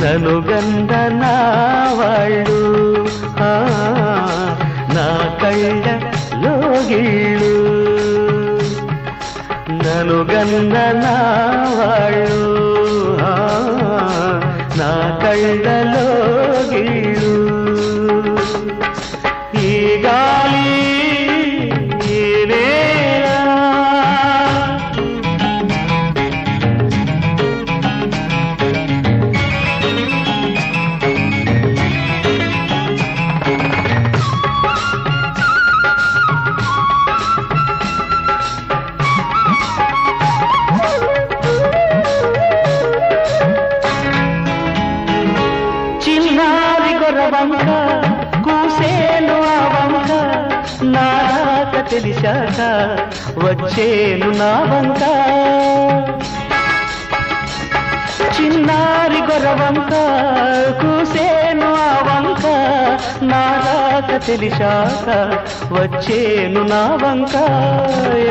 నలుగంద నా వాళ్ళు నా కళ్ళ లోగిళ్ళు నలుగంద నా వాళ్ళు నా కళ్ళ లోగిళ్ళు ఈ గాలి వంక కూసేను ఆ వంక నాక తెలిసాక వచ్చేను నా వంక చిన్నారి గొర్రవంక కూసేను ఆ వంక నాక తెలిసాక వచ్చేను నా వంక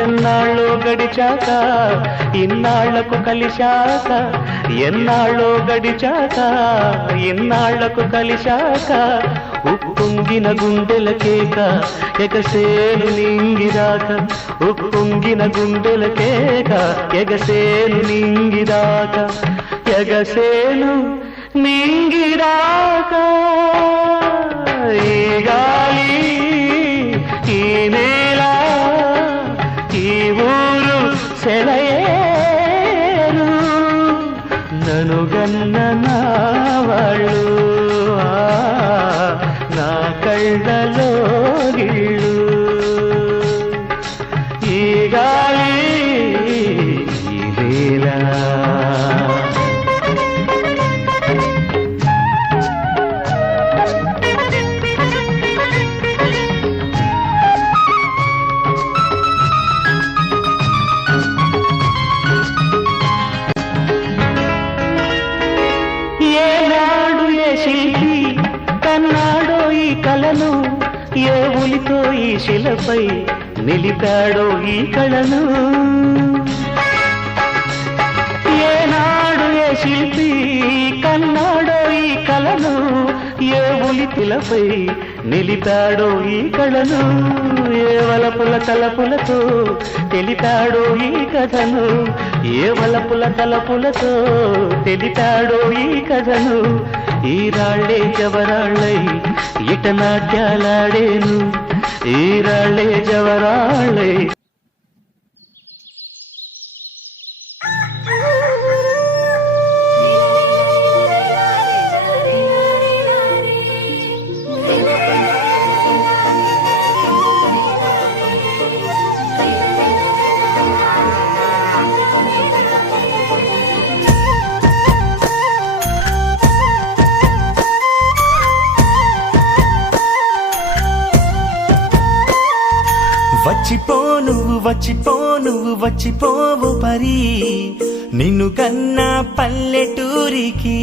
ఎన్నాళ్ళో గడిచాక ఇన్నాళ్లకు కలిశాక ఎన్నాళ్ళో గడిచాక ఇన్నాళ్లకు కలిశాక ఉప్పొంగిన గుండెల కేక ఎగసేను నింగిదాక ఉప్పొంగిన గుండెల కేక ఎగసేను నింగిదాక ఎగసేను నింగిదాక ఈ గాలి ఈ నేల ఈ ఊరు సెలయేరు నలుగన్న నా వాళ్ళు నా కళ్ళలో గిళ్ళు ఈ గాలి ఈ నేల శిల్పి కన్నాడో ఈ కళను ఏ ఉలితో ఈ శిలపై నిలిపాడో ఈ కళను ఏనాడు ఏ శిల్పి కన్నాడో ఈ కళను ఏ ఉలితిలపై నిలిపాడో ఈ కళను ఏ వలపుల తలపులతో తెలిపాడో ఈ కథను ఏ వలపుల తలపులతో తెలిపాడో ఈ కథను ఈ రాళ్లే జవరాళ్ళై ఇట నాట్యాలాడేను ఈ రాళ్లే జవరాళ్ళై వచ్చిపో నువ్వు వచ్చిపోవు పరి నిన్ను గన్నా పల్లెటూరికి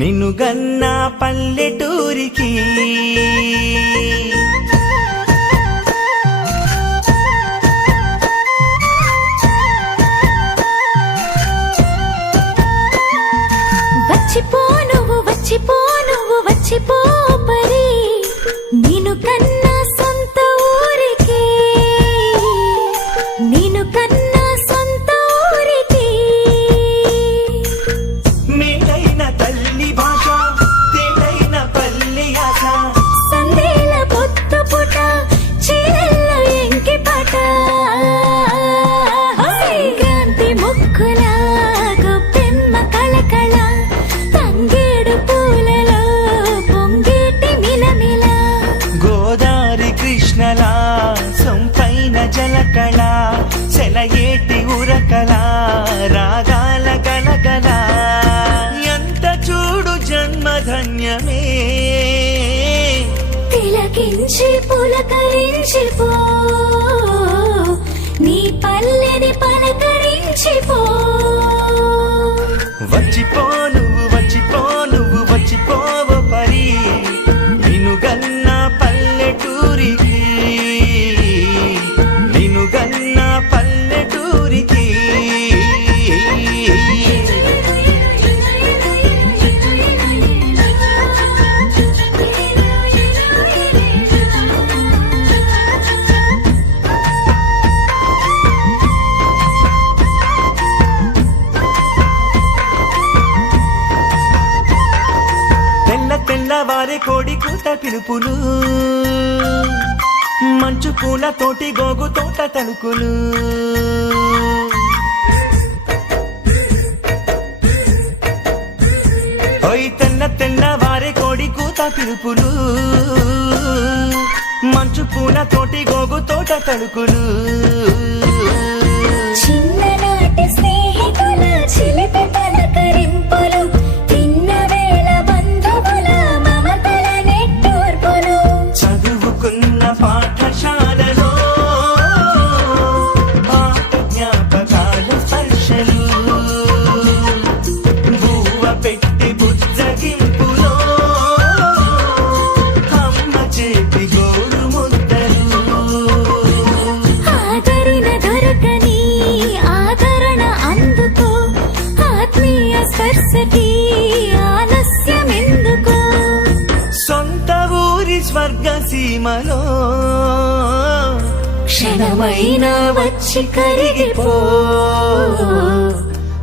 నిన్ను గన్నా పల్లెటూరికి వచ్చిపో నువ్వు వచ్చిపో పరి నిన్ను కన్నా సొంత ఊరికి నిన్ను కన్నా సొంత ఊరికి మేలైన తల్లి భాష తేలైన పల్లి ఆశ సందేల పొత్తు పుట చీరల్లో ఎంకి పాట సంక్రాంతి ముక్కుల గొప్పెమ్మ కళకళ తంగేడు పూలలో పొంగేటి మిలమిల గోదారి కృష్ణల సొంపైన జలకళ సెలయేటి ఉరకల రాగాల గలగల ఎంత చూడు జన్మధన్యమే తిలకించి పులకరించిపో నీ పల్లెని పలకరించిపో వచ్చిపో నువ్వు వచ్చిపోవు పరి నిన్ను గన్నా పల్లెటూరికి నిన్ను గన్నా పల్లెటూరికి వారి కోడి కూత పిలుపులు, మంచు పూల తోటి గోగు తోట తలుకులు. ఓయ్ తెల్ల తెల్ల వారి కోడి కూత పిలుపులు, మంచు పూల తోటి గోగు తోట తలుకులు. చిన్ననాటి స్నేహితుల చిలిపి పలకరింపులు, తిన్న వేళ బంధువుల మమతల నెట్టూర్పులు. చదువుకున్న పాఠశాలలో పాత జ్ఞాపకాల స్పర్శలు, బువ్వ పెట్టి బుజ్జగింపులో అమ్మ చేతి గోరు ముద్దలు. ఆదరణ దొరకని ఆదరణ అందుకో, ఆత్మీయ స్పర్శకి ఆలస్యమెందుకో. సొంత ఊరి స్వర్గ సీమలో క్షణమైన వచ్చి కరిగిపో,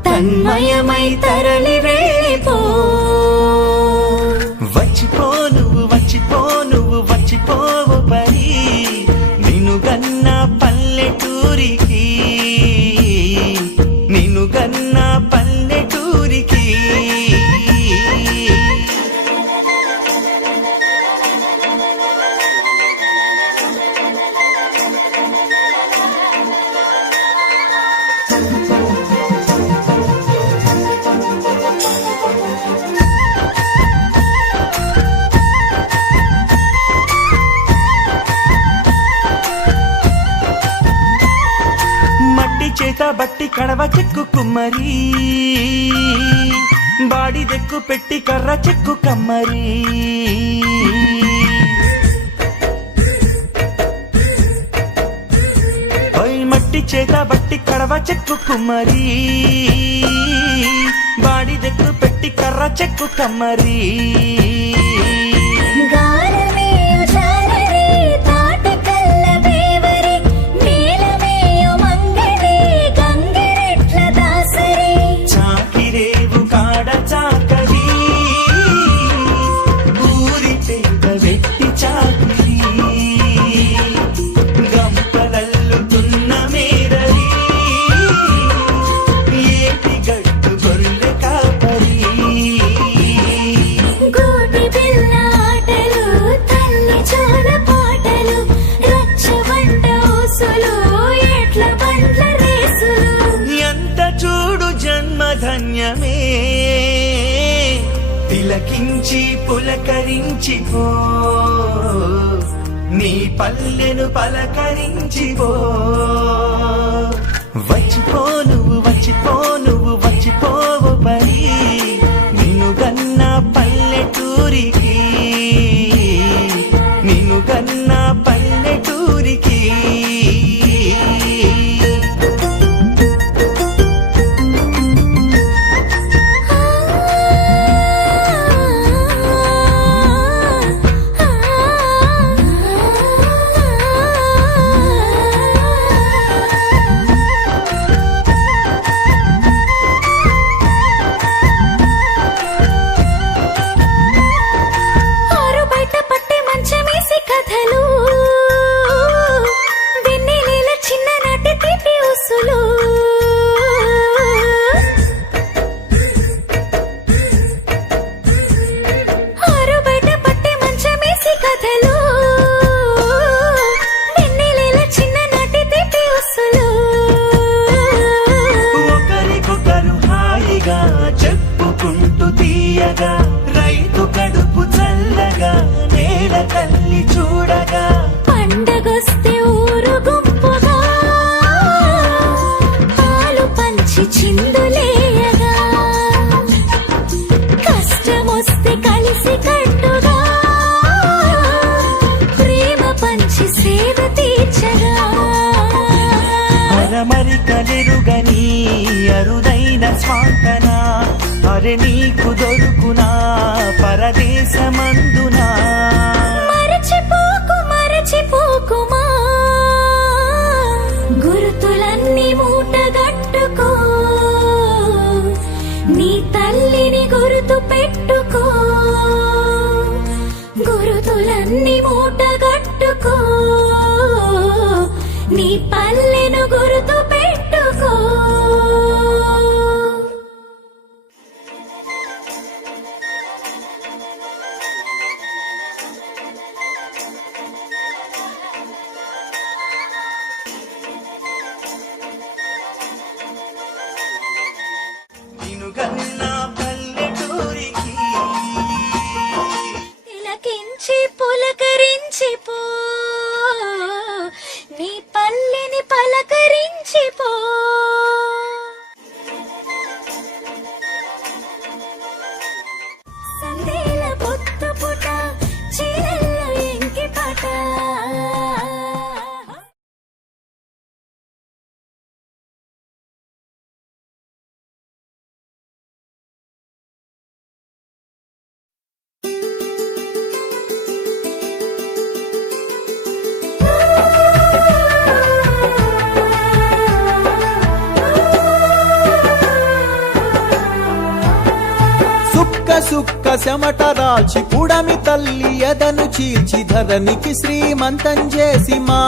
తన్మయమై తరలి వెళ్ళిపో. వచ్చిపో నువ్వు వచ్చిపో నువ్వు వచ్చిపోవు పరి, నిన్ను గన్న పల్లెటూరికి, నిన్ను గన్న పల్లెటూరికి. మట్టి చేత బట్టి కడవ చెక్కు కుమ్మరి, బాడి దెక్కు పెట్టి కర్ర చెక్కు కమ్మరి. ఓయ్ మట్టి చేత బట్టి కడవ చెక్కు కుమ్మరి, బాడి దెక్కు పెట్టి కర్ర చెక్కు కమ్మరి. గానమేయు జానరి తాటకల్ల బేవరి, నీలమేయు మంగళి గంగిరెట్ల దాసరి. చాకిరేవు కాడ చాకరి, ఊరి పేద వెట్టి చాకిరి, గంపలల్లుతున్న మేరరి, ఏటి గట్టు గొర్రె కాపరి. గోటి బిళ్ళ ఆటలు, తల్లి జోల పాటలు, రచ్చబండ ఊసులు, ఎట్ల బండ్ల రేసులు. ఎంత చూడు జన్మధన్యమే, తిలకించి పులకరించిపో, నీ పల్లెను పలకరించిపో. వచ్చిపో నువ్వు వచ్చిపో నువ్వు వచ్చిపోవు పరి, నిన్ను గన్న పల్లెటూరికి, నిన్ను గన్న పల్లెటూరికి. ఆరు బయట పట్టే మంచమేసి కథలు, వెన్నెలేల చిన్ననాటి తీపి ఊసులు. ఆరు బయట పట్టే మంచమేసి కథలు, వెన్నెలేల చిన్ననాటి తీపి ఊసులు. ఒకరికొకరు హాయిగా చెప్పుకుంటూ తీయగా, రైతు కడుపు చల్లగా, నేల తల్లి చూడగా. పండగొస్తే ఊరు గుంపుగా, పాలు పంచి చిందులేయగా, కష్టమొస్తే కలిసి కట్టుగా, ప్రేమ పంచి సేవ తీర్చగా. అరమరికలెరుగని అరుదైన స్వాంతన, అరె నీకు దొరుకునా పరదేశమందునా. మరచిపోకు మరచిపోకుమా, గుర్తులన్నీ మూటగట్టుకో, నీ తల్లిని గుర్తు పెట్టుకో. కన్నా పల్లెటూరికి తిలకించి పులకరించి పో నీ పల్లెని పలకరించి పో సందేల పొత్తు పుట చీరల్లో ఎంకి పాట సుక్క సుక్క చెమట రాల్చి పుడమి తల్లి ఎదను చీల్చి ధరణికి శ్రీమంతం చేసి మా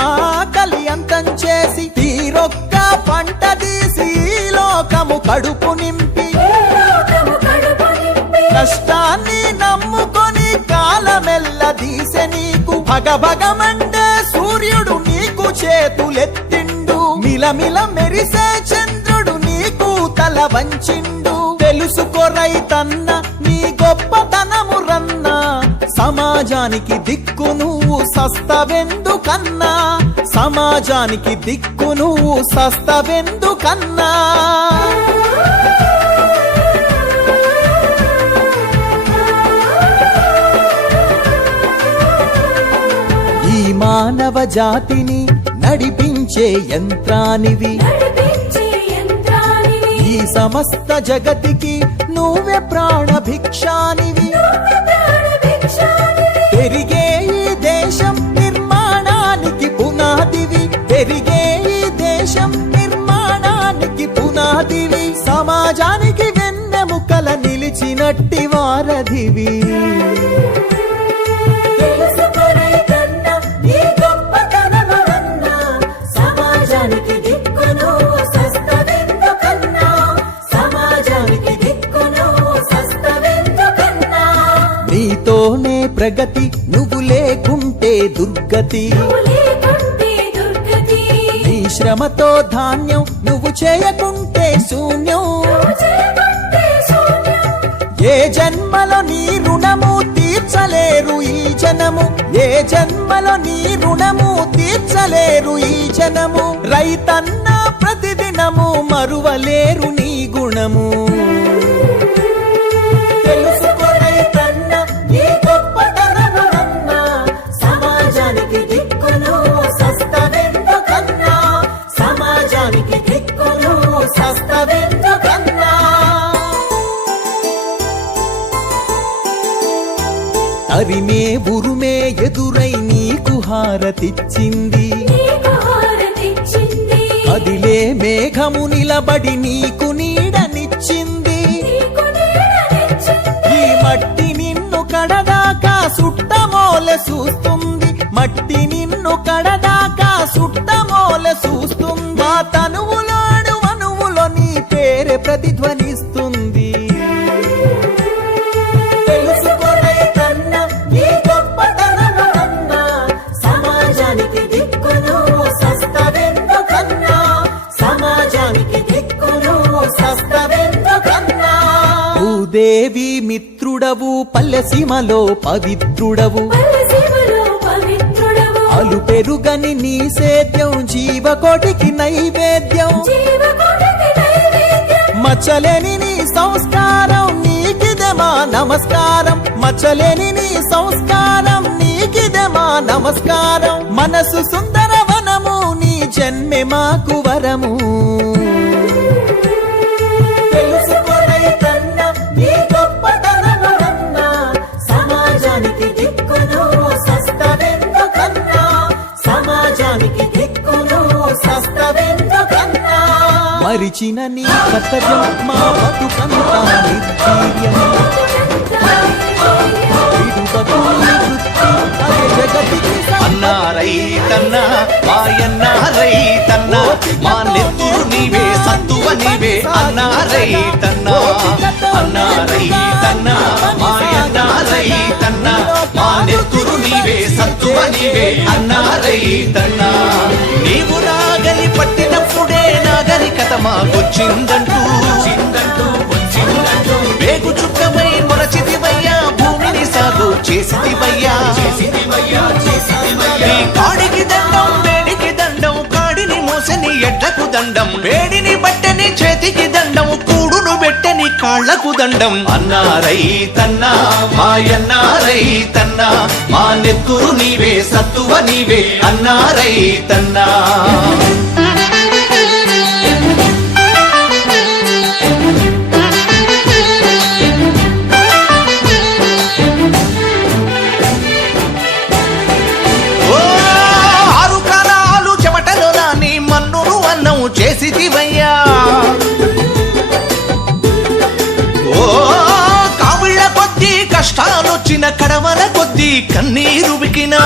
కలియంతం చేసి తీరొక్క పంట తీసి ఈ లోకము కడుపు నింపి కష్టాన్ని నమ్ముకొని కాలమెల్ల దీసె నీకు భగభగమండే సూర్యుడు నీకు చేతులెత్తిండు మిలమిల మెరిసే చంద్రుడు నీకు తల వంచిండు తెలుసుకో రైతన్న నీ గొప్పతనము రన్నా సమాజానికి దిక్కు నువ్వు సస్తవెందుకన్నా సమాజానికి దిక్కు నువ్వు సస్తవెందుకన్నా ఈ మానవ జాతిని నడిపించే యంత్రానివి ఈ సమస్త జగతికి నువ్వే ప్రాణభిక్షానివి పెరిగే ఈ దేశం నిర్మాణానికి పునాదివి పెరిగే ఈ దేశం నిర్మాణానికి పునాదివి సమాజానికి వెన్నెముకల నిలిచినట్టి వారధివి నీతోనే ప్రగతి నువ్వు లేకుంటే దుర్గతి నీ శ్రమతో ధాన్యం నువ్వు చేయకుంటే శూన్యం ఏ జన్మలో నీ రుణము తీర్చలేరు ఈ జనము ఏ జన్మలో నీ రుణము తీర్చలేరు ఈ జనము రైతన్న ప్రతిదినము మరువలేరు నీ గుణము తరిమే ఉరుమే ఎదురై నీకు హారతిచ్చింది అదిలే మేఘము నిలబడి నీకు నీడనిచ్చింది ఈ మట్టి నిన్ను కడదాకా సుట్టమోలె చూస్తుంది మట్టి నిన్ను కడదాకా సుట్టమోలె చూస్తుంది మా తనువులోడు అణువులో నీ పేరే ప్రతిధ్వనిస్తుంది దేవి మిత్రుడవు పల్లెసీమలో పవిత్రుడవు అలు పెరుగని నీ సేద్యం జీవకోటికి నైవేద్యం మచ్చలేని నీ సంస్కారం నీకిదే మా నమస్కారం మచ్చలేని నీ సంస్కారం నీకిదే మా నమస్కారం మనసు సుందర వనము నీ జన్మె మాకు వరము మరిచిన నీ కర్తవ్యం మా బతుకంతా నిర్వీర్యం అన్నా రైతన్నా మాయన్నా రైతన్నా మా నెత్తురు నీవే సత్తువ నీవే అన్నా రైతన్నా అన్నా రైతన్నా మాయన్నా రైతన్నా మా నెత్తురు నీవే సత్తువ నీవే అన్నా రైతన్నా నీవు నాగలి పట్టినప్పుడే నాగరికత మాకొచ్చిందంటూ వచ్చిందంటూ చేసిదివయ్యా నీ కాడికి దండం వేడికి దండం కాడిని మోసని ఎడ్లకు దండం వేడిని బట్టని చేతికి దండం కూడును పెట్టని కాళ్లకు దండం అన్నారై తన్నా మాయన్నారై తన్నా మా నెత్తురు నీవే సత్తువ నీవే అన్నారై తన్నా చేసిదివయ్యా ఓ కావిళ్ళ కొద్దీ కష్టాలొచ్చిన కడవల కొద్దీ కన్నీరు బికినా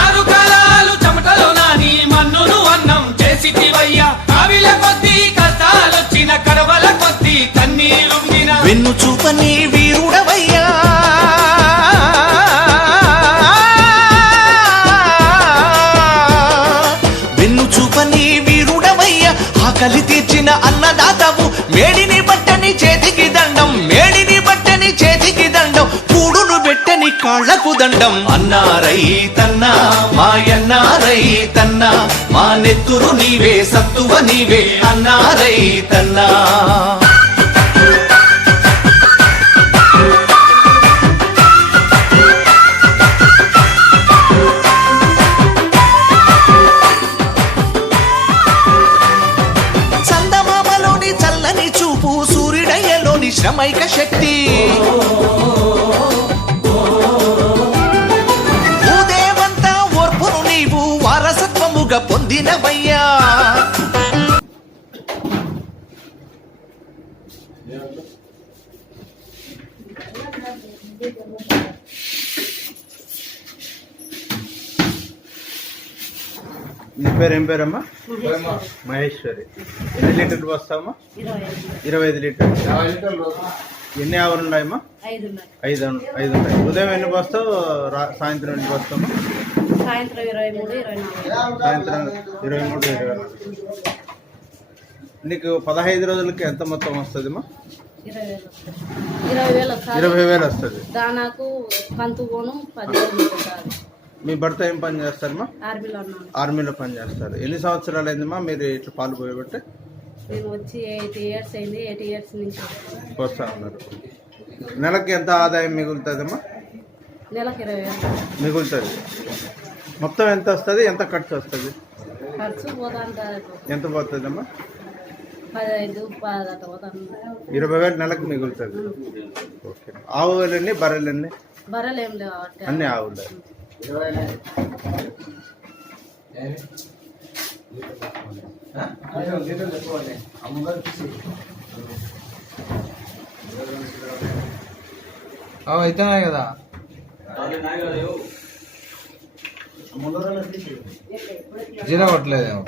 ఆరు కాలాలు చెమటలో నాని మన్నును అన్నం చేసిదివయ్యా కావిళ్ళ కొద్దీ కష్టాలొచ్చిన కడవల కొద్దీ కన్నీరు బికినా వెన్ను చూపని వీరుడవయ్యా చూపని వీరుడవయ్య ఆకలి తీర్చిన అన్నదాతవు మేడిని బట్టని చేతికి దండం మేడిని బట్టని చేతికి దండం కూడును పెట్టని కాళ్లకు దండం అన్నారై తన్నా మాయన్నారై తన్నా మా నెత్తురు నీవే సత్తువ నీవే అన్నారై తన్నా శ్రమైక శక్తి భూదేవంతా ఓర్పును నీవు వారసత్వముగా పొందినవయ్యా నీ పేరు ఏం పేరమ్మా? మహేశ్వరి. ఎన్ని లీటర్లు వస్తావమ్మా? 25 లీటర్లు. ఎన్ని ఆవులు ఉన్నాయమ్మా? 5 ఉన్నాయి. ఉదయం ఎన్ని వస్తావు, సాయంత్రం ఎన్ని వస్తావమ్మా? సాయంత్రం 23, 24. సాయంత్రం 23, 24. నీకు 15 రోజులకి ఎంత మొత్తం వస్తుందమ్మా? 20,000 వస్తుంది. దానాకు కంతు పోను 10,000. మీ భర్త ఏం పని చేస్తారమ్మా? ఆర్మీలో పని చేస్తారు. ఎన్ని సంవత్సరాలు అయిందమ్మా మీరు ఇట్లా పాలు పోయబట్టే? నేను వచ్చి 8 years అయింది. 8 years నుంచి వస్తా ఉన్నారు. నెలకి ఎంత ఆదాయం మిగులుతుందమ్మా? నెలకు 20,000 మిగులుతుంది. మొత్తం ఎంత వస్తుంది, ఎంత ఖర్చు వస్తుంది? ఖర్చు పోతాంట ఎంత పోతుందమ్మా? 15-10 అట్లా పోతాను. 20,000 నెలకు మిగులుతుంది. ఓకే. ఆవులన్నీ బర్రెలన్నీ? బర్రెలు ఏం లేవు, అన్ని ఆవులు. అయితేనే కదా జీరో కొట్టలేదేమో.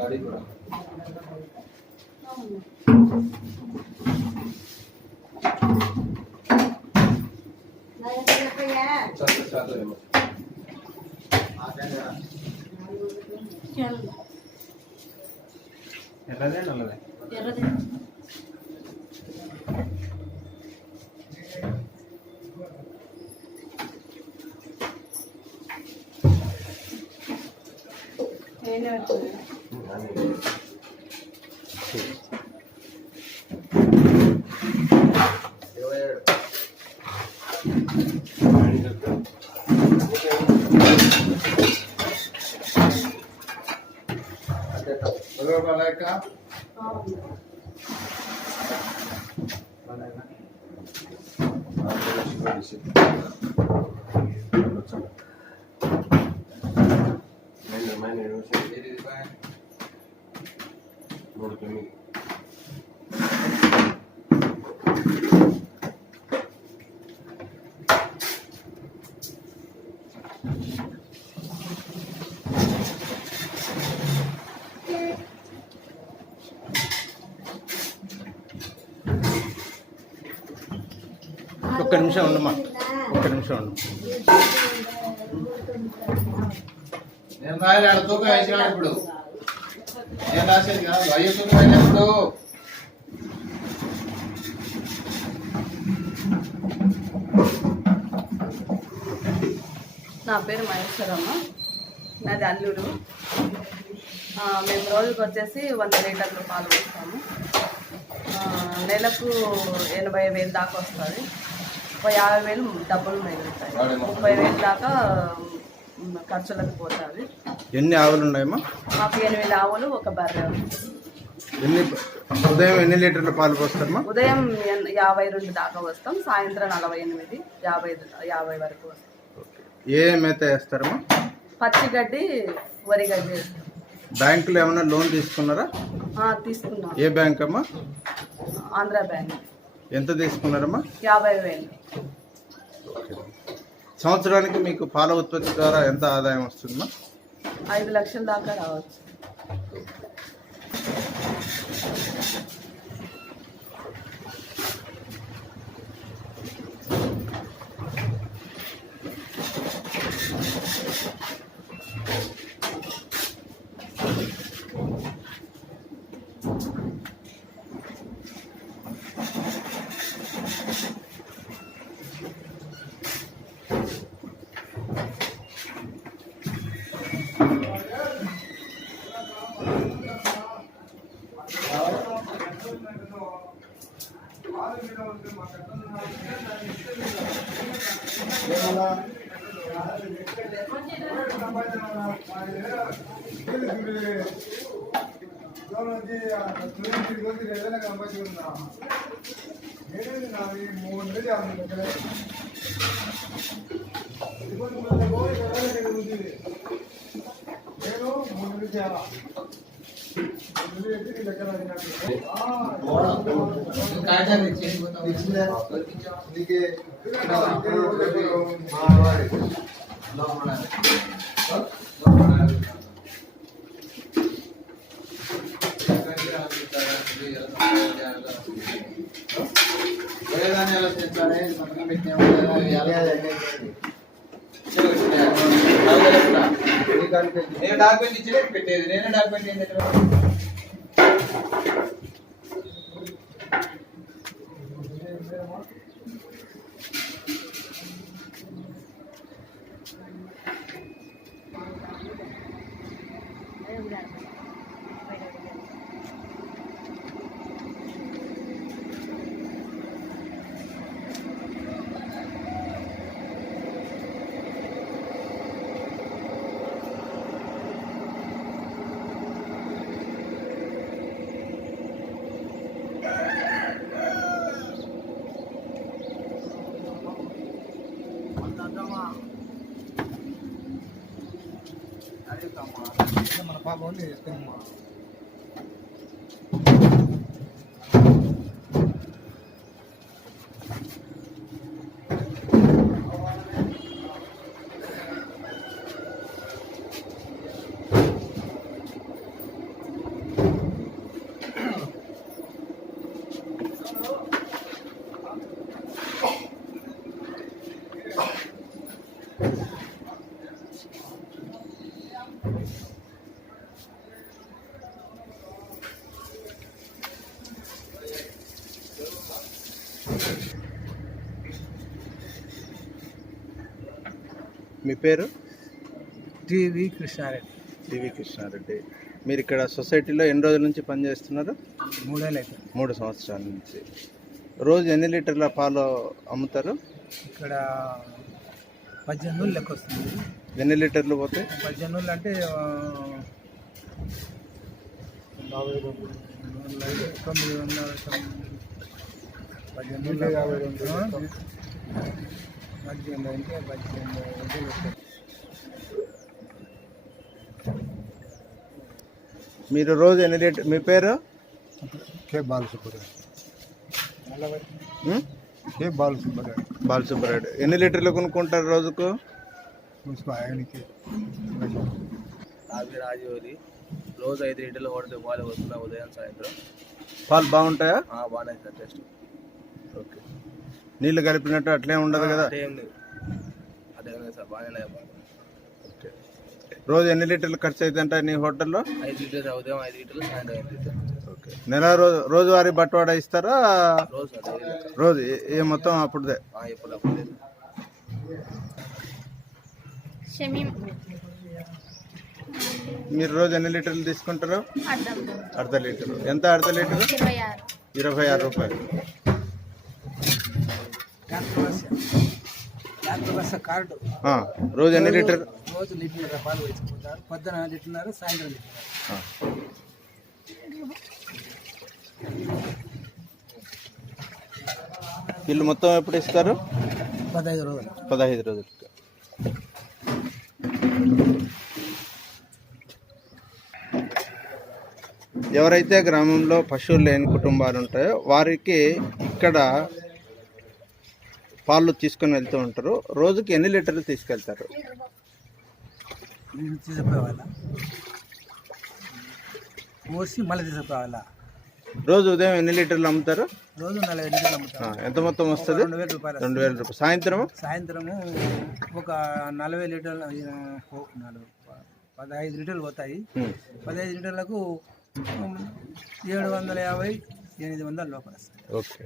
गाड़ी కూడా ఎర్రదే నల్లదే? ఎర్రదే. ఒక్క నిమిషం ఉండమ్మా, ఒక్క నిమిషం ఉండు. నేను రాయలే ఆడ తూకం వేసినాడు ఇప్పుడు. నేను రాసేది కాదు, అయ్యే తూకం అయినప్పుడు. నా పేరు మహేశ్వరమ్మ, నాది అల్లుడు. మేము రోజుకి వచ్చేసి 100 లీటర్లు పాలు పోస్తాము. నెలకు 80,000 దాకా వస్తుంది. 50,000 డబ్బులు మిగులుతాయి. 30,000 దాకా ఖర్చులకు పోతుంది. ఎన్ని ఆవులు ఉన్నాయమ్మా? మాకు 8 ఆవులు, ఒక బర్రె ఉంది. ఉదయం ఎన్ని లీటర్ల పాలు పోస్తారమ్మా? ఉదయం 52 దాకా వస్తాం, సాయంత్రం 48, 50 వరకు వస్తాం. ఏ మేత వేస్తారమ్మా? పచ్చి గడ్డి, వరి గడ్డి వేస్తాం. బ్యాంకులో ఏమైనా లోన్ తీసుకున్నారా? తీసుకున్నాం. ఏ బ్యాంక్ అమ్మా? ఆంధ్ర బ్యాంక్. ఎంత తీసుకున్నారమ్మా? 50,000. సంవత్సరానికి మీకు పాల ఉత్పత్తి ద్వారా ఎంత ఆదాయం వస్తుందమ్మా? 5 లక్షల దాకా రావచ్చు. నేను డాక్యుమెంట్ ఇచ్చి పెట్టేది, నేనే డాక్యుమెంట్ ఏం పెట్టాను. మన పాప ఉంది ఇస్తామమ్మా. మీ పేరు? టీవీ కృష్ణారెడ్డి. టీవీ కృష్ణారెడ్డి. మీరు ఇక్కడ సొసైటీలో ఎన్ని రోజుల నుంచి పనిచేస్తున్నారు? 3 ఏళ్ళు అవుతుంది. 3 సంవత్సరాల నుంచి. రోజు ఎన్ని లీటర్ల పాలు అమ్ముతారు? ఇక్కడ 18 లెక్క వస్తుంది. ఎన్ని లీటర్లు పోతాయి? 18 అంటే 950. మీరు రోజు ఎన్ని లీటర్? మీ పేరు? బాలసుబ్బరెడ్డి. ఎన్ని లీటర్లు కొనుక్కుంటారు రోజుకు? రాజోరి రోజు 5 లీటర్లు కొడితే పాలు వస్తున్నా ఉదయం సాయంత్రం. పాలు బాగుంటాయా? బాగానే సార్ టేస్ట్. ఓకే. నీళ్లు కలిపినట్టు అట్లే ఉండదు కదా? ఏం లేదు, అదే సార్ బాగానే రోజు ఎన్ని లీటర్లు ఖర్చు అవుతుంట నీ హోటల్లో? 5 లీటర్లు ఉదయం, 5 లీటర్లు సాయంత్రం 5 లీటర్లు. ఓకే. నెల రోజువారీ బట్వాడా ఇస్తారా? రోజు అదే రోజు ఏ మొత్తం అప్పుడుదే? ఎప్పుడు అప్పుడే. మీరు రోజు ఎన్ని లీటర్లు తీసుకుంటారు? అర్ధ లీటరు. ఎంత అర్ధ లీటరు? 26 రూపాయలు. కార్డు రోజు ఎన్ని లీటర్? రోజు లీటర్ పాలు వేసుకుంటారు. పొద్దున లీటర్, సాయంత్రం లీటర్. బిల్లు మొత్తం ఎప్పుడు ఇస్తారు? 15 రోజులు. 15 రోజులకి. ఎవరైతే గ్రామంలో పశువులు లేని కుటుంబాలు ఉంటాయో వారికి ఇక్కడ పాలు తీసుకొని వెళ్తూ ఉంటారు. రోజుకి ఎన్ని లీటర్లు తీసుకెళ్తారు? తీసుకుపోవాలా, పోసి మళ్ళీ తీసుకుపోవాలా. రోజు ఉదయం ఎన్ని లీటర్లు అమ్ముతారు? రోజు 40 లీటర్లు అమ్ముతాం. ఎంత మొత్తం వస్తుంది? 2,000 రూపాయలు. 2,000 రూపాయలు. సాయంత్రము ఒక 40 లీటర్లు, 15 లీటర్లు పోతాయి. 15 లీటర్లకు 750, 800 లోపల వస్తాయి. ఓకే.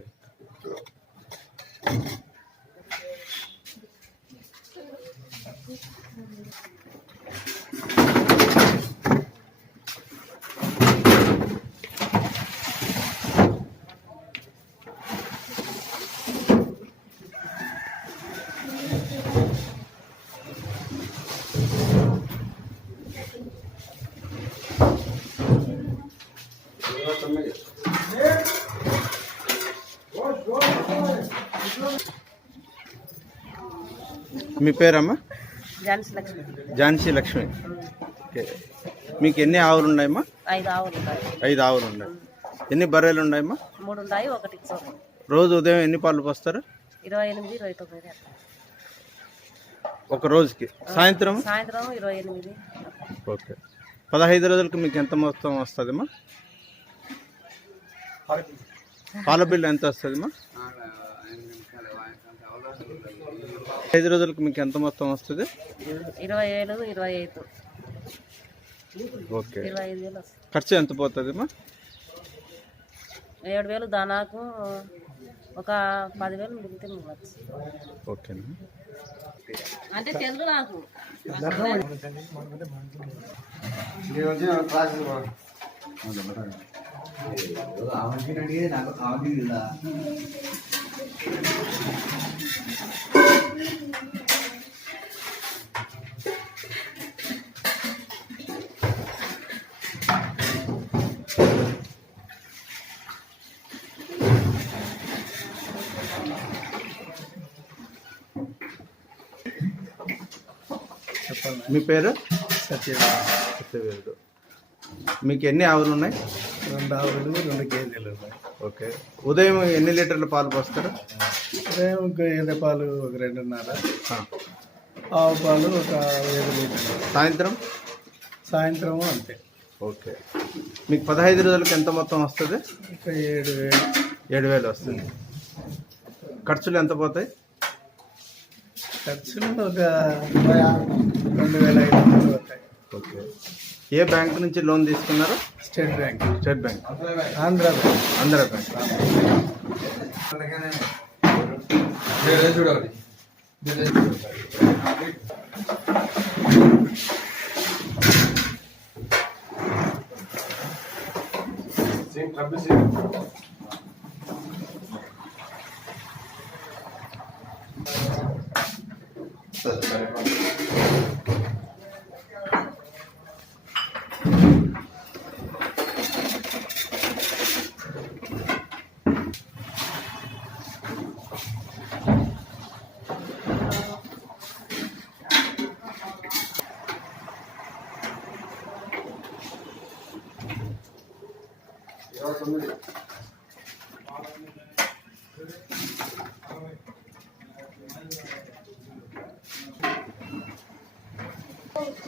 మీ పేరమ్మా? ఝాన్సీ లక్ష్మి. ఓకే. మీకు ఎన్ని ఆవులు ఉన్నాయమ్మా? 5 ఆవులు ఉన్నాయి. 5 ఆవులు ఉన్నాయి. ఎన్ని బర్రెలు ఉన్నాయమ్మా? 3 ఉన్నాయి, ఒకటి ఇచ్చాము. రోజు ఉదయం ఎన్ని పాలు పోస్తారు? 28, 29. ఒక రోజుకి. సాయంత్రం 28. ఓకే. 15 రోజులకి మీకు ఎంత మొత్తం వస్తుందమ్మా? పాల బిల్లు ఎంత వస్తుందమ్మా? 5 రోజులకు మీకు ఎంత మొత్తం వస్తుంది? 20,000, 25. ఓకే. 25,000 వస్తుంది. ఖర్చు ఎంత పోతుందమ్మా? 7,000 దానాకు, ఒక 10,000 మిగిలితే మిగలచ్చు. ఓకేనా? అంటే తెలుగు నాకు మీ పేరు? సత్యవేరుడు. మీకు ఎన్ని ఆవులు ఉన్నాయి? 2 ఆవులు, 2 గేదెలు ఉన్నాయి. ఓకే. ఉదయం ఎన్ని లీటర్ల పాలు పోస్తారు? ఉదయం గేదె పాలు ఒక 2.5, ఆవు పాలు ఒక 7 లీటర్లు. సాయంత్రం అంతే. ఓకే. మీకు 15 రోజులకు ఎంత మొత్తం వస్తుంది? ఒక 7,000. 7,000 వస్తుంది. ఖర్చులు ఎంత పోతాయి? ఖర్చులు ఒక 2,500 పోతాయి. ఓకే. ఏ బ్యాంక్ నుంచి లోన్ తీసుకున్నారు? State bank. ఆంధ్ర బ్యాంక్. చూడాలి.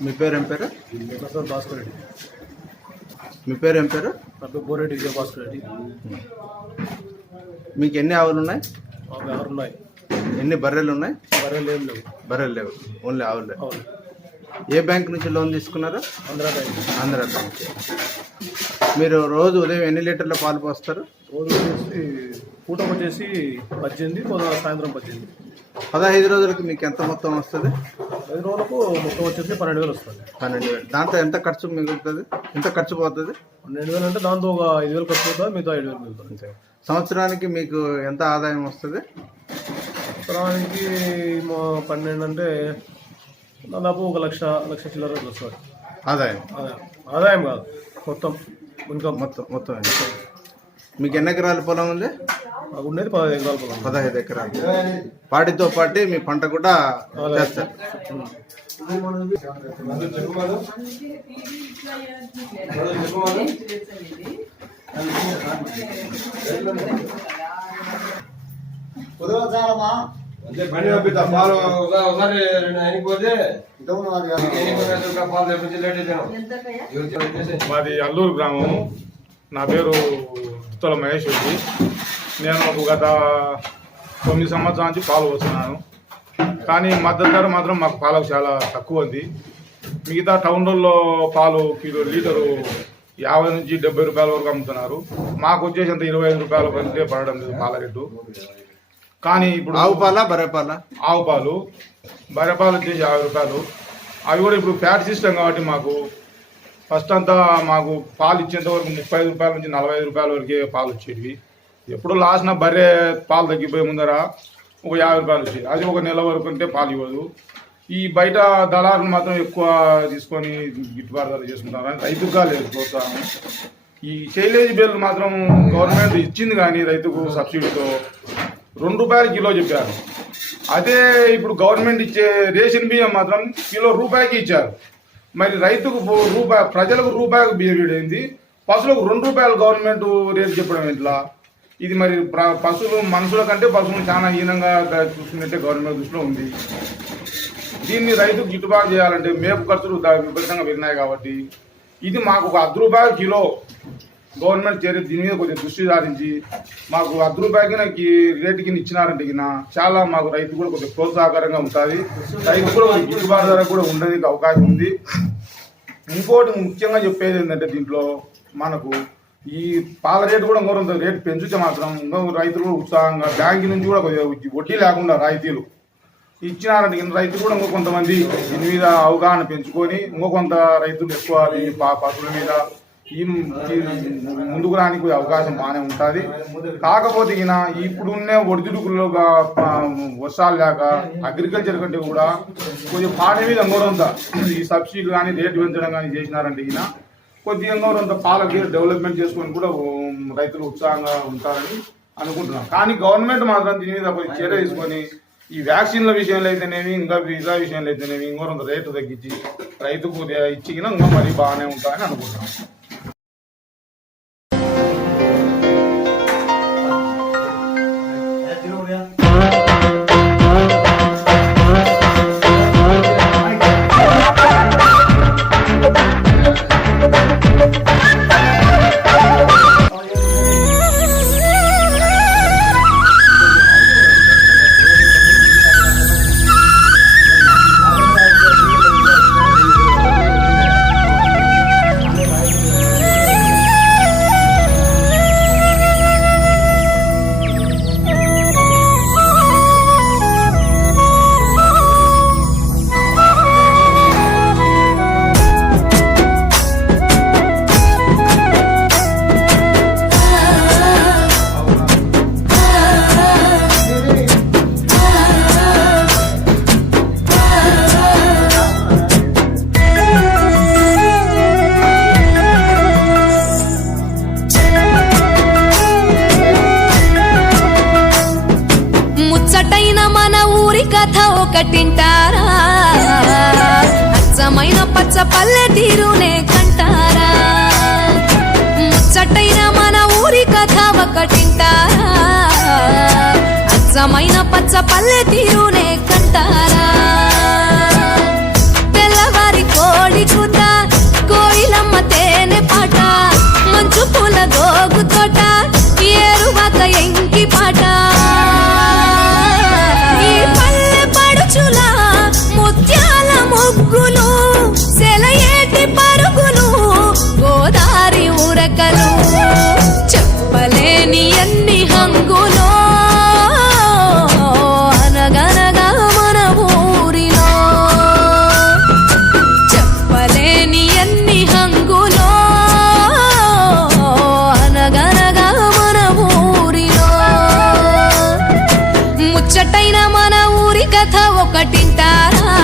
మీ పేరు ఏం పేరు? భాస్కర్ రెడ్డి. మీ పేరు ఏం పేరు? బోరెడ్డి విజయ భాస్కర్ రెడ్డి. మీకు ఎన్ని ఆవులు ఉన్నాయి? అవి 6 ఉన్నాయి. ఎన్ని బర్రెలు ఉన్నాయి? బర్రెలు ఏం లేవు. బర్రెలు లేవు, ఓన్లీ ఆవులే. అవును. ఏ బ్యాంక్ నుంచి లోన్ తీసుకున్నారు? ఆంధ్ర బ్యాంక్. ఆంధ్ర బ్యాంక్. మీరు రోజు ఉదయం ఎన్ని లీటర్ల పాలు పోస్తారు? రోజు వచ్చేసి పూటకు వచ్చేసి 18, సాయంత్రం 18. 15 రోజులకి మీకు ఎంత మొత్తం వస్తుంది? 5 రోజులకు మొత్తం వచ్చేసి 12,000 వస్తుంది. 12,000. దాంట్లో ఎంత ఖర్చు మిగులుతుంది? ఎంత ఖర్చు పోతుంది? 12,000 అంటే దాంతో ఒక 5,000 ఖర్చు అవుతుంది, మిగతా 5,000 మిగులుతుంది. అంతే. సంవత్సరానికి మీకు ఎంత ఆదాయం వస్తుంది? సంవత్సరానికి 12 అంటే దాదాపు 1,00,000 చిల్లర వస్తుంది ఆదాయం. ఆదాయం కాదు, మొత్తం ఇన్కమ్. మొత్తం మీకు ఎన్ని ఎకరాల పొలం ఉంది? మాకు ఉండేది 15 ఎకరాల పొలం. 15 ఎకరాలు. పాటితో పాటు మీ పంట కూడా చేస్తారు. మాది అల్లూరు గ్రామం. నా పేరు తుల మహేష్ రెడ్డి. నేను గత 9 సంవత్సరాల నుంచి పాలు వస్తున్నాను. కానీ మద్దతు ధర మాత్రం మాకు పాలకు చాలా తక్కువ ఉంది. మిగతా టౌన్లలో పాలు లీటరు 50 నుంచి 70 రూపాయల వరకు అమ్ముతున్నారు. మాకు వచ్చేసి అంత 25 రూపాయల వరకే పడడం లేదు పాల రేటు. కానీ ఇప్పుడు ఆవు పాల బర్రెపాల? ఆవు పాలు, బర్రెపాలు వచ్చేసి 50 రూపాయలు. అవి కూడా ఇప్పుడు ఫ్యాట్ సిస్టమ్ కాబట్టి మాకు ఫస్ట్ అంతా మాకు పాలు ఇచ్చేంత వరకు 35 రూపాయల నుంచి 45 రూపాయల వరకే పాలు వచ్చేవి. ఎప్పుడు లాస్ట్ బర్రె పాలు తగ్గిపోయే ముందర ఒక 50 రూపాయలు వచ్చేది. అది ఒక నెల వరకు అంటే పాలు ఇవ్వదు. ఈ బయట దళారులు మాత్రం ఎక్కువ తీసుకొని గిట్టుబాటు ధర చేసుకుంటారు. రైతుగా లేదు ప్రోత్సాహం. ఈ శైలేజ్ బిల్లు మాత్రం గవర్నమెంట్ ఇచ్చింది కానీ రైతుకు సబ్సిడీతో 2 రూపాయలు కిలో చెప్పారు. అదే ఇప్పుడు గవర్నమెంట్ ఇచ్చే రేషన్ బియ్యం మాత్రం కిలో రూపాయికి ఇచ్చారు. మరి రైతుకు ప్రజలకు రూపాయికి బియ్యం ఇవ్వడింది, పశువులకు 2 రూపాయలు గవర్నమెంట్ రేటు చెప్పడం ఇట్లా. ఇది మరి పశువులు మనుషుల కంటే పశువులు చాలా హీనంగా చూస్తున్నట్టే గవర్నమెంట్ దృష్టిలో ఉంది. దీన్ని రైతుకు గిట్టుబాటు చేయాలంటే మేపు ఖర్చులు విపరీతంగా పెరిగినాయి కాబట్టి ఇది మాకు ఒక 10 రూపాయల కిలో గవర్నమెంట్ చర్య దీని మీద కొంచెం దృష్టి సారించి మాకు 10 రూపాయలకి రేటు కింద ఇచ్చినారంటే చాలా మాకు రైతు కూడా కొంచెం ప్రోత్సాహకరంగా ఉంటుంది. రైతు కూడా గిట్టుబాటు ధర కూడా ఉండడానికి అవకాశం ఉంది. ఇంకోటి ముఖ్యంగా చెప్పేది ఏంటంటే దీంట్లో మనకు ఈ పాల రేటు కూడా ఇంకో రేటు పెంచితే మాత్రం ఇంకో రైతులు కూడా ఉత్సాహంగా బ్యాంకు నుంచి కూడా కొద్దిగా వడ్డీ లేకుండా రాయితీలు ఇచ్చినారంటే రైతులు కూడా ఇంకో కొంతమంది దీని మీద అవగాహన పెంచుకొని ఇంకో కొంత రైతులు ఎక్కువ పశువుల మీద ఈ ముందుకు రానికి అవకాశం బాగానే ఉంటుంది. కాకపోతే ఇప్పుడున్న ఒడిదుడుకులుగా వర్షాలు లేక అగ్రికల్చర్ కంటే కూడా కొంచెం పాట మీద ఇంకోరంత ఈ సబ్సిడీ కానీ రేటు పెంచడం కానీ చేసినారంటే కొద్దిగా ఇంకోరంత పాలకి డెవలప్మెంట్ చేసుకొని కూడా రైతులు ఉత్సాహంగా ఉంటారని అనుకుంటున్నాం. కానీ గవర్నమెంట్ మాత్రం దీని మీద కొంచెం చర్య తీసుకొని ఈ వ్యాక్సిన్ల విషయంలో అయితేనేమి ఇంకా వీసా విషయంలో అయితేనేమి ఇంకోరంత రేటు తగ్గించి రైతుకు ఇచ్చినా ఇంకా మరీ బాగానే ఉంటారని అనుకుంటున్నాం. కథ ఒకటింటారా, అచ్చమైన పచ్చ పల్లె తీరునే కంటారా. ముచ్చటైన మన ఊరి కథ ఒకటింటారా, అచ్చమైన పచ్చ పల్లె తీరునే కంటారా. తెల్లవారి కోడి కూత, కోయిలమ్మ తేనె పాట, మంచు పూల గోగు తోట, ఏరువాక ఎంకి పాట. ముచ్చటైన మన ఊరి కథ ఒకటింటారా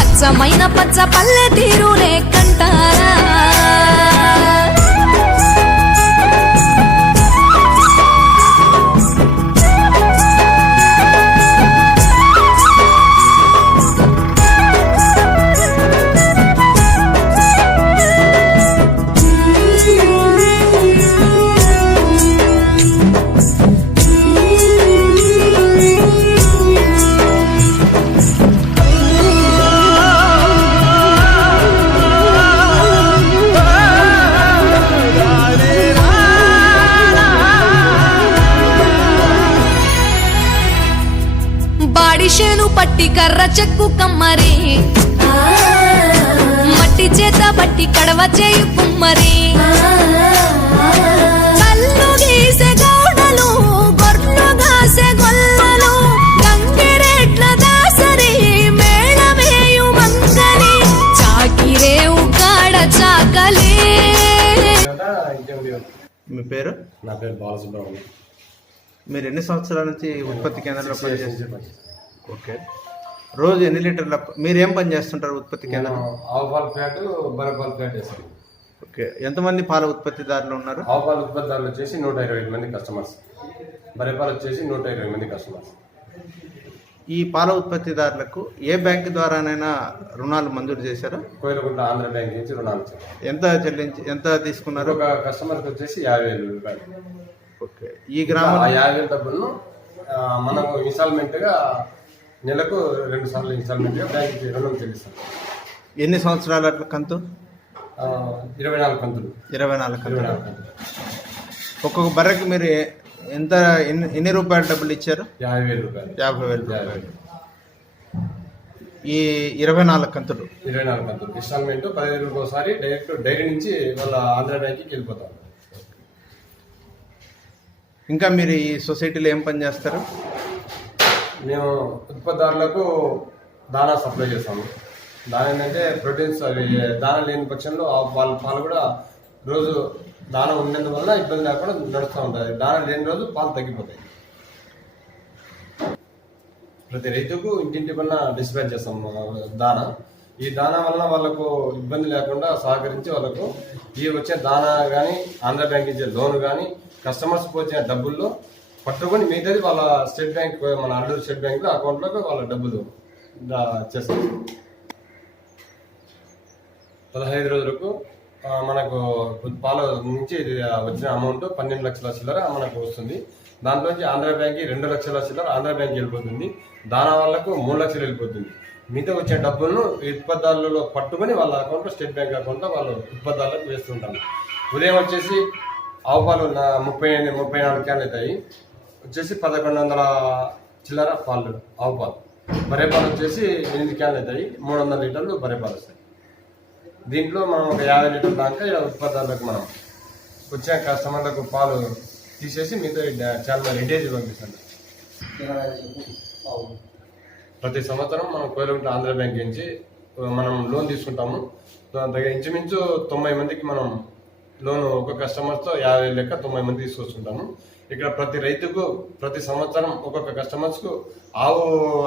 అచ్చమైన పచ్చ పల్లె తీరులే కంటారా బాడిషేను పట్టి కర్ర చెక్కు కమ్మరి మట్టి చేత బట్టి కడవ చేయు కుమ్మరి కల్లు గీసే గౌడలు గొర్రెలు గాసే గొల్లలు గంగిరెట్ల దాసరి మేళమేయు మంగలి చాకిరేవు కాడ చాకలి. మీ పేరు? నా పేరు బాలసుబ్రహ్మణ్యం. మీరు ఎన్ని సంవత్సరాల నుంచి ఉత్పత్తి కేంద్రంలో పనిచేస్తారు? ఓకే. రోజు ఎన్ని లీటర్ల మీరు ఏం పని చేస్తుంటారు ఉత్పత్తి కేంద్రం? ఆవు పాల ప్యాట్, బర్రె పాల ప్యాట్ వేస్తాం. ఓకే. ఎంతమంది పాల ఉత్పత్తిదారులు ఉన్నారు? ఆవు పాల ఉత్పత్తిదారులు వచ్చేసి 125 మంది కస్టమర్స్, బర్రె పాలు వచ్చేసి 120 మంది కస్టమర్స్. ఈ పాల ఉత్పత్తిదారులకు ఏ బ్యాంకు ద్వారానైనా రుణాలు మంజూరు చేశారా? కోయిలకుంట ఆంధ్ర బ్యాంక్ నుంచి రుణాలు ఇచ్చారు. ఎంత తీసుకున్నారు? ఒక కస్టమర్కి వచ్చేసి 50,000 రూపాయలు. ఓకే. ఈ గ్రామం 50,000 డబ్బులను మనము ఇన్స్టాల్మెంట్గా నెలకు 2 సార్లు ఇన్స్టాల్మెంట్గా బ్యాంక్కి రుణం చెల్లిస్తాం. ఎన్ని సంవత్సరాల కంతు? 24 కంతులు. 24 కంతులు. ఒక్కొక్క బర్రెకి మీరు ఎన్ని రూపాయల డబ్బులు ఇచ్చారు? 50,000 రూపాయలు. 50,000. ఈ 24 కంతులు 24 కంతులు ఇన్స్టాల్మెంట్ 15 రోజులకు ఒకసారి డైరెక్ట్ డైరీ నుంచి వాళ్ళ ఆంధ్ర బ్యాంక్కి వెళ్ళిపోతాం. ఇంకా మీరు ఈ సొసైటీలో ఏం పని చేస్తారు? మేము ఉత్పత్తిదారులకు దానా సప్లై చేస్తాము. దాని ఏంటంటే ప్రోటీన్స్, అవి దానా లేని పక్షంలో వాళ్ళ పాలు కూడా రోజు దానా ఉండేందువల్ల ఇబ్బంది లేకుండా నడుస్తూ ఉంటుంది. దానా లేని రోజు పాలు తగ్గిపోతాయి. ప్రతి రైతుకు ఇంటింటి పైన డిస్పాచ్ చేస్తాము దానా. ఈ దానా వలన వాళ్ళకు ఇబ్బంది లేకుండా సహకరించి వాళ్ళకు ఈ వచ్చే దానా కానీ ఆంధ్ర బ్యాంక్ ఇచ్చే లోన్ కానీ కస్టమర్స్ వచ్చిన డబ్బుల్లో పట్టుకొని మిగతాది వాళ్ళ స్టేట్ బ్యాంక్, మన అల్లూరు స్టేట్ బ్యాంక్లో అకౌంట్లోకి వాళ్ళ డబ్బులు చేస్తారు. 15 రోజులకు మనకు పాల నుంచి వచ్చిన అమౌంట్ 12 లక్షల చిల్లర మనకు వస్తుంది. దాంట్లోంచి ఆంధ్ర బ్యాంక్కి 2 లక్షల చిల్లర ఆంధ్ర బ్యాంక్కి వెళ్ళిపోతుంది. దాని వాళ్ళకు 3 లక్షలు వెళ్ళిపోతుంది. మిగతా వచ్చే డబ్బులను ఉత్పత్తిదారులలో పట్టుకొని వాళ్ళ అకౌంట్లో, స్టేట్ బ్యాంక్ అకౌంట్లో వాళ్ళు ఉత్పత్తిదారులకు వేస్తుంటాము. ఉదయం వచ్చేసి ఆవు పాలు 34 క్యాన్లు అవుతాయి. వచ్చేసి 1100 చిల్లర పాలు ఆవు పాలు. బర్రె పాలు వచ్చేసి 8 క్యాన్లు అవుతాయి. 300 లీటర్లు బర్రె పాలు వస్తాయి. దీంట్లో మనం ఒక 50 లీటర్ల దాకా ఇలా ఉత్పత్తిదారులకు మనం వచ్చే కస్టమర్లకు పాలు తీసేసి మిగతా చాలా రిటేజ్ పంపిస్తాం. ప్రతి సంవత్సరం మనం కోయిలకుంట ఆంధ్ర బ్యాంక్ నుంచి మనం లోన్ తీసుకుంటాము. దగ్గర ఇంచుమించు 90 మందికి మనం లోన్, ఒక కస్టమర్తో 50 లెక్క 90 మంది తీసుకొచ్చుకుంటాము. ఇక్కడ ప్రతి రైతుకు ప్రతి సంవత్సరం ఒక్కొక్క కస్టమర్స్కు ఆవు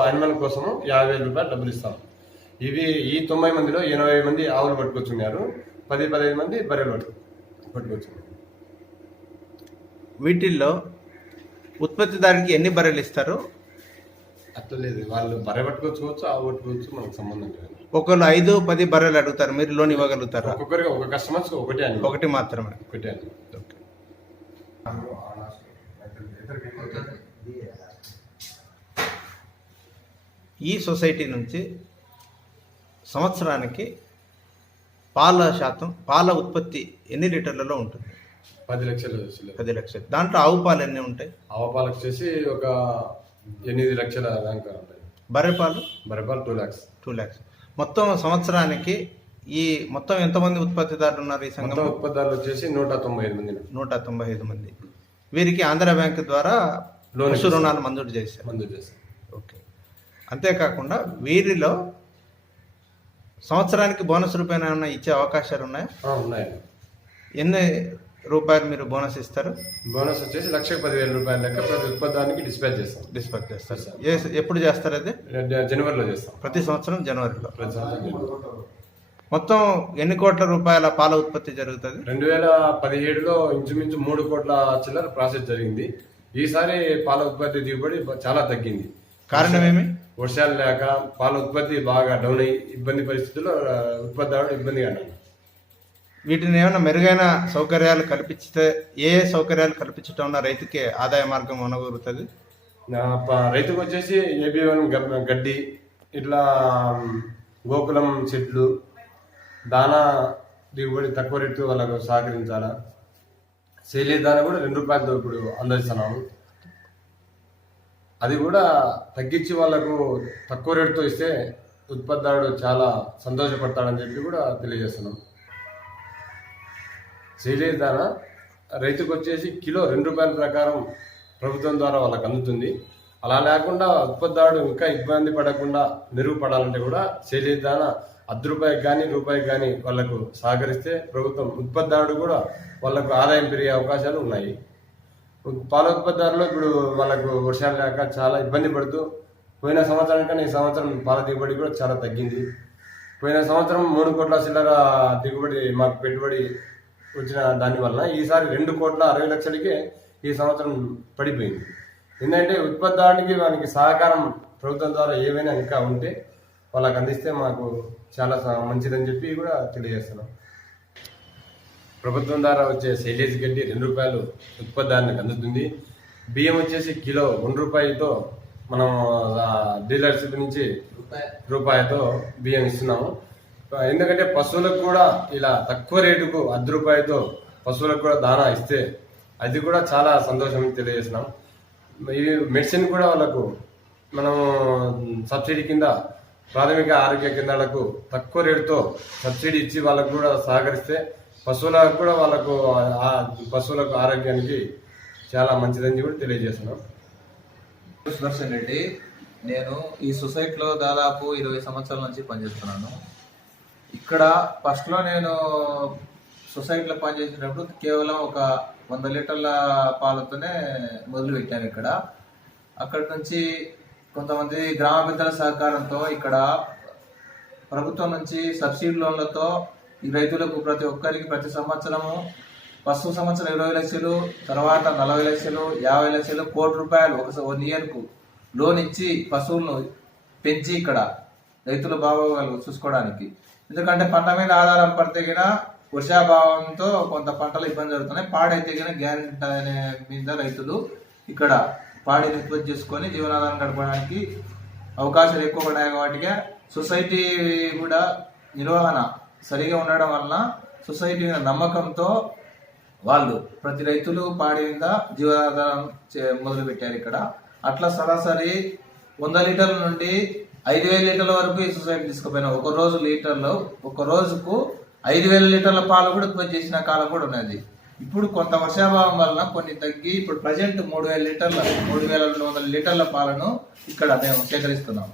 యానిమల్ కోసము 50,000 రూపాయలు డబ్బులు ఇస్తాము. ఈ 90 మందిలో 80 మంది ఆవులు పట్టుకొచ్చున్నారు, 10-15 మంది బర్రెలు పట్టుకొచ్చున్నారు. వీటిల్లో ఉత్పత్తిదారునికి ఎన్ని బర్రెలు ఇస్తారు? అట్లా లేదు, వాళ్ళు బర్రె పట్టుకోవచ్చు, ఆవు పట్టుకోవచ్చు, మనకు సంబంధం లేదు. ఒకళ్ళు 5-10 బర్రెలు అడుగుతారు, మీరు లోన్ ఇవ్వగలుగుతారా? ఒక్కొక్కరికి ఒక కస్టమర్స్కి ఒకటి మాత్రమే. ఓకే. ఈ సొసైటీ నుంచి సంవత్సరానికి పాల ఉత్పత్తి ఎన్ని లీటర్లలో ఉంటుంది? 10 లక్షలు. 10 లక్షలు. దాంట్లో ఆవు పాలు ఎన్ని ఉంటాయి? ఆవు పాలు వచ్చేసి ఒక 8 లక్షల దాకా ఉంటాయి. బర్రె పాలు 2 lakhs. 2 lakhs. మొత్తం సంవత్సరానికి ఈ మొత్తం ఎంతమంది ఉత్పత్తిదారులు ఉన్నారు ఈ సంఘంలో? ఉత్పత్తిదారులు వచ్చేసి 195 మంది. 195 మంది. వీరికి ఆంధ్ర బ్యాంక్ ద్వారా పశు రుణాలు మంజూరు చేశారు. ఓకే. అంతేకాకుండా వీరిలో సంవత్సరానికి బోనస్ రూపాయలు ఏమైనా ఇచ్చే అవకాశాలు ఉన్నాయా? ఉన్నాయి. రూపాయలు మీరు బోనస్ ఇస్తారు? బోనస్ వచ్చేసి 1,10,000 రూపాయల లెక్క ప్రతి ఉత్పత్తానికి డిస్పాచ్ చేస్తాం. డిస్పాచ్ చేస్తారు. ఎప్పుడు చేస్తారు అది? జనవరిలో చేస్తాం. ప్రతి సంవత్సరం జనవరిలో. ప్రతి సంవత్సరం. మొత్తం ఎన్ని కోట్ల రూపాయల పాల ఉత్పత్తి జరుగుతుంది? 2017లో ఇంచుమించు 3 కోట్ల చిల్లర ప్రాసెస్ జరిగింది. ఈసారి పాల ఉత్పత్తి దిగుబడి చాలా తగ్గింది. కారణం ఏమి? వర్షాలు లేక పాల ఉత్పత్తి బాగా డౌన్ అయ్యి ఇబ్బంది పరిస్థితుల్లో ఉత్పత్తిదారుడు ఇబ్బందిగా అన్నాడు. వీటిని ఏమైనా మెరుగైన సౌకర్యాలు కల్పిస్తే ఏ సౌకర్యాలు కల్పించడం వల్ల రైతుకి ఆదాయ మార్గం అనగలుగుతుంది? రైతుకు వచ్చేసి AB1 గడ్డి, ఇట్లా గోకులం చెట్లు, దానా దిగుబడి తక్కువ రేటు వాళ్ళకు సహకరించాలా. శైలి దానా కూడా 2 రూపాయలతో ఇప్పుడు అందిస్తున్నాము. అది కూడా తగ్గించి వాళ్ళకు తక్కువ రేటుతో ఇస్తే ఉత్పత్తిదారుడు చాలా సంతోషపడతాడని చెప్పి కూడా తెలియజేస్తున్నాం. శైలి దానా రైతుకు వచ్చేసి కిలో 2 రూపాయల ప్రకారం ప్రభుత్వం ద్వారా వాళ్ళకు అందుతుంది. అలా లేకుండా ఉత్పత్తిదారుడు ఇంకా ఇబ్బంది పడకుండా మెరుగుపడాలంటే కూడా శైలి దానా ₹1 కానీ రూపాయికి కానీ వాళ్ళకు సహకరిస్తే ప్రభుత్వం ఉత్పత్తిదారుడు కూడా వాళ్ళకు ఆదాయం పెరిగే అవకాశాలు ఉన్నాయి. పాల ఉత్పత్తిదారులు ఇప్పుడు వాళ్ళకు వర్షాలు లేక చాలా ఇబ్బంది పడుతూ పోయిన సంవత్సరం కన్నా ఈ సంవత్సరం పాల దిగుబడి కూడా చాలా తగ్గింది. పోయిన సంవత్సరం 3 కోట్ల చిల్లర దిగుబడి మాకు పెట్టుబడి వచ్చిన దానివల్ల ఈసారి 2,60,00,000కే ఈ సంవత్సరం పడిపోయింది. ఎందుకంటే ఉత్పత్తిదారునికి వానికి సహకారం ప్రభుత్వం ద్వారా ఏవైనా ఇంకా ఉంటే వాళ్ళకి అందిస్తే మాకు చాలా మంచిదని చెప్పి కూడా తెలియజేస్తున్నాం. ప్రభుత్వం ద్వారా వచ్చే సైలేజ్ గడ్డి 2 రూపాయలు ఉత్పత్తిదారునికి అందుతుంది. బియ్యం వచ్చేసి కిలో 1 రూపాయితో మనం డీలర్షిప్ నుంచి రూపాయితో బియ్యం ఇస్తున్నాము. ఎందుకంటే పశువులకు కూడా ఇలా తక్కువ రేటుకు ₹1 పశువులకు కూడా దానా ఇస్తే అది కూడా చాలా సంతోషం తెలియజేస్తున్నాం. ఇవి మెడిసిన్ కూడా వాళ్ళకు మనము సబ్సిడీ కింద ప్రాథమిక ఆరోగ్య కేంద్రాలకు తక్కువ రేటుతో సబ్సిడీ ఇచ్చి వాళ్ళకు కూడా సహకరిస్తే పశువులకు కూడా వాళ్ళకు పశువులకు ఆరోగ్యానికి చాలా మంచిదని కూడా తెలియజేస్తున్నాం. సుదర్శన్ రెడ్డి, నేను ఈ సొసైటీలో దాదాపు 20 సంవత్సరాల నుంచి పనిచేస్తున్నాను. ఇక్కడ ఫస్ట్లో నేను సొసైటీలో పనిచేసేటప్పుడు కేవలం ఒక 100 లీటర్ల పాలతోనే మొదలు పెట్టాను ఇక్కడ. అక్కడి నుంచి కొంతమంది గ్రామ పెద్దల సహకారంతో ఇక్కడ ప్రభుత్వం నుంచి సబ్సిడీ లోన్లతో ఈ రైతులకు ప్రతి ఒక్కరికి ప్రతి సంవత్సరము ఫస్ట్ సంవత్సరం 20 లక్షలు, తర్వాత 40 లక్షలు, 50 లక్షలు, ₹1,00,00,000 1 ఇయర్కు లోన్ ఇచ్చి పశువులను పెంచి ఇక్కడ రైతుల బాగోగులు చూసుకోవడానికి. ఎందుకంటే పంట మీద ఆధారం పడితే గిన వర్షాభావంతో కొంత పంటలు ఇబ్బంది జరుగుతున్నాయి. పాడైతే గిన గ్యారెంటీ అనే మీద రైతులు ఇక్కడ పాడిని ఉత్పత్తి చేసుకొని జీవనాధారం గడపడానికి అవకాశాలు ఎక్కువ పడ్డాయి. కాబట్టి సొసైటీ కూడా నిర్వహణ సరిగా ఉండడం వలన సొసైటీ మీద నమ్మకంతో వాళ్ళు ప్రతి రైతులు పాడి మీద జీవనాధారం మొదలు పెట్టారు ఇక్కడ. అట్లా సరాసరి 100 లీటర్ల నుండి 5,000 లీటర్ల వరకు ఈ సొసైటీ తీసుకుపోయినా ఒక రోజుకు 5,000 లీటర్ల పాలు కూడా ఉత్పత్తి చేసిన కాలం కూడా ఉన్నది. ఇప్పుడు కొంత వర్షాభావం వలన కొన్ని తగ్గి ఇప్పుడు ప్రజెంట్ 3,200 లీటర్ల పాలను ఇక్కడ మేము సేకరిస్తున్నాం.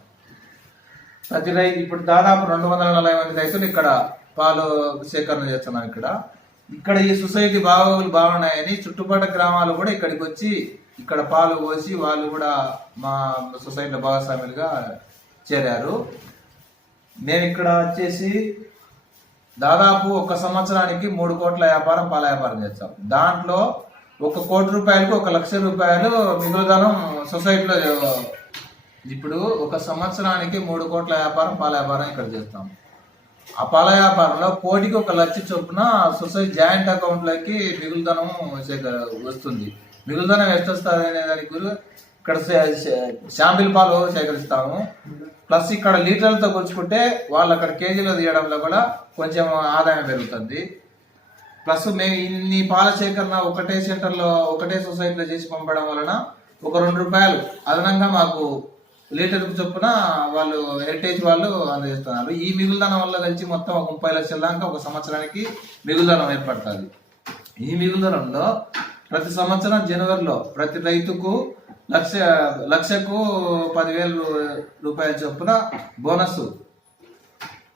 ప్రతి రైతు ఇప్పుడు దాదాపు 240 మంది రైతులు ఇక్కడ పాలు సేకరణ చేస్తున్నాం. ఇక్కడ ఈ సొసైటీ బాగున్నాయని చుట్టుపక్కల గ్రామాలు కూడా ఇక్కడికి వచ్చి ఇక్కడ పాలు పోసి వాళ్ళు కూడా మా సొసైటీలో భాగస్వాములుగా చేరారు. మేము ఇక్కడ వచ్చేసి దాదాపు ఒక సంవత్సరానికి 3 కోట్ల వ్యాపారం పాల వ్యాపారం చేస్తాం. దాంట్లో ₹1 కోటి ₹1,00,000 మిగులుదనం సొసైటీలో. ఇప్పుడు ఒక సంవత్సరానికి 3 కోట్ల వ్యాపారం పాల వ్యాపారం ఇక్కడ చేస్తాం. ఆ పాల వ్యాపారంలో కోటికి ₹1,00,000 చొప్పున సొసైటీ జాయింట్ అకౌంట్లకి మిగులుదనం వస్తుంది. మిగులుదనం ఎంత వస్తుంది అనే దానికి ఇక్కడ శాంపిల్ పాలు సేకరిస్తాము. ప్లస్ ఇక్కడ లీటర్లతో కొలుచుకుంటే వాళ్ళు అక్కడ కేజీలో తీయడంలో కూడా కొంచెం ఆదాయం పెరుగుతుంది. ప్లస్ మేము ఇన్ని పాల సేకరణ ఒకటే సెంటర్లో ఒకటే సొసైటీలో చేసి పంపడం వలన ఒక ₹2 అదనంగా మాకు లీటర్కు చొప్పున వాళ్ళు హెరిటేజ్ వాళ్ళు అందజేస్తున్నారు. ఈ మిగులుదనం వల్ల కలిసి మొత్తం 30 లక్షల దాకా ఒక సంవత్సరానికి మిగులుదనం ఏర్పడుతుంది. ఈ మిగులుదనంలో ప్రతి సంవత్సరం జనవరిలో ప్రతి రైతుకు లక్షకు ₹10,000 చొప్పున బోనస్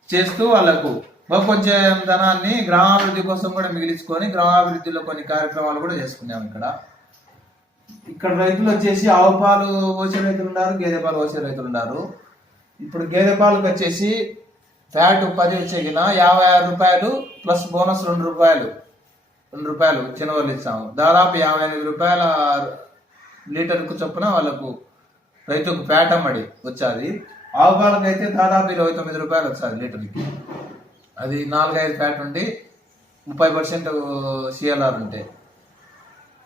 చేస్తూ వాళ్ళకు కొంచెం ధనాన్ని గ్రామాభివృద్ధి కోసం కూడా మిగిలించుకొని గ్రామాభివృద్ధిలో కొన్ని కార్యక్రమాలు కూడా చేసుకున్నాం. ఇక్కడ రైతులు వచ్చేసి ఆవు పాలు పోసే రైతులు ఉన్నారు, గేదె పాలు పోసే రైతులు ఉన్నారు. ఇప్పుడు గేదె పాలకు వచ్చేసి ఫ్యాట్ 10 వచ్చేకిన 56 రూపాయలు ప్లస్ బోనస్ 2 రూపాయలు చిన్నవాళ్ళు ఇస్తాము. దాదాపు 58 రూపాయల లీటర్కు చొప్పున వాళ్ళకు రైతుకు ఫ్యాట్ అమ్మడి వచ్చాది. ఆవు పాలకు అయితే దాదాపు 29 రూపాయలు వచ్చాది లీటర్కి. అది 4-5 ఫ్యాట్ ఉండి 30% CLR ఉంటాయి.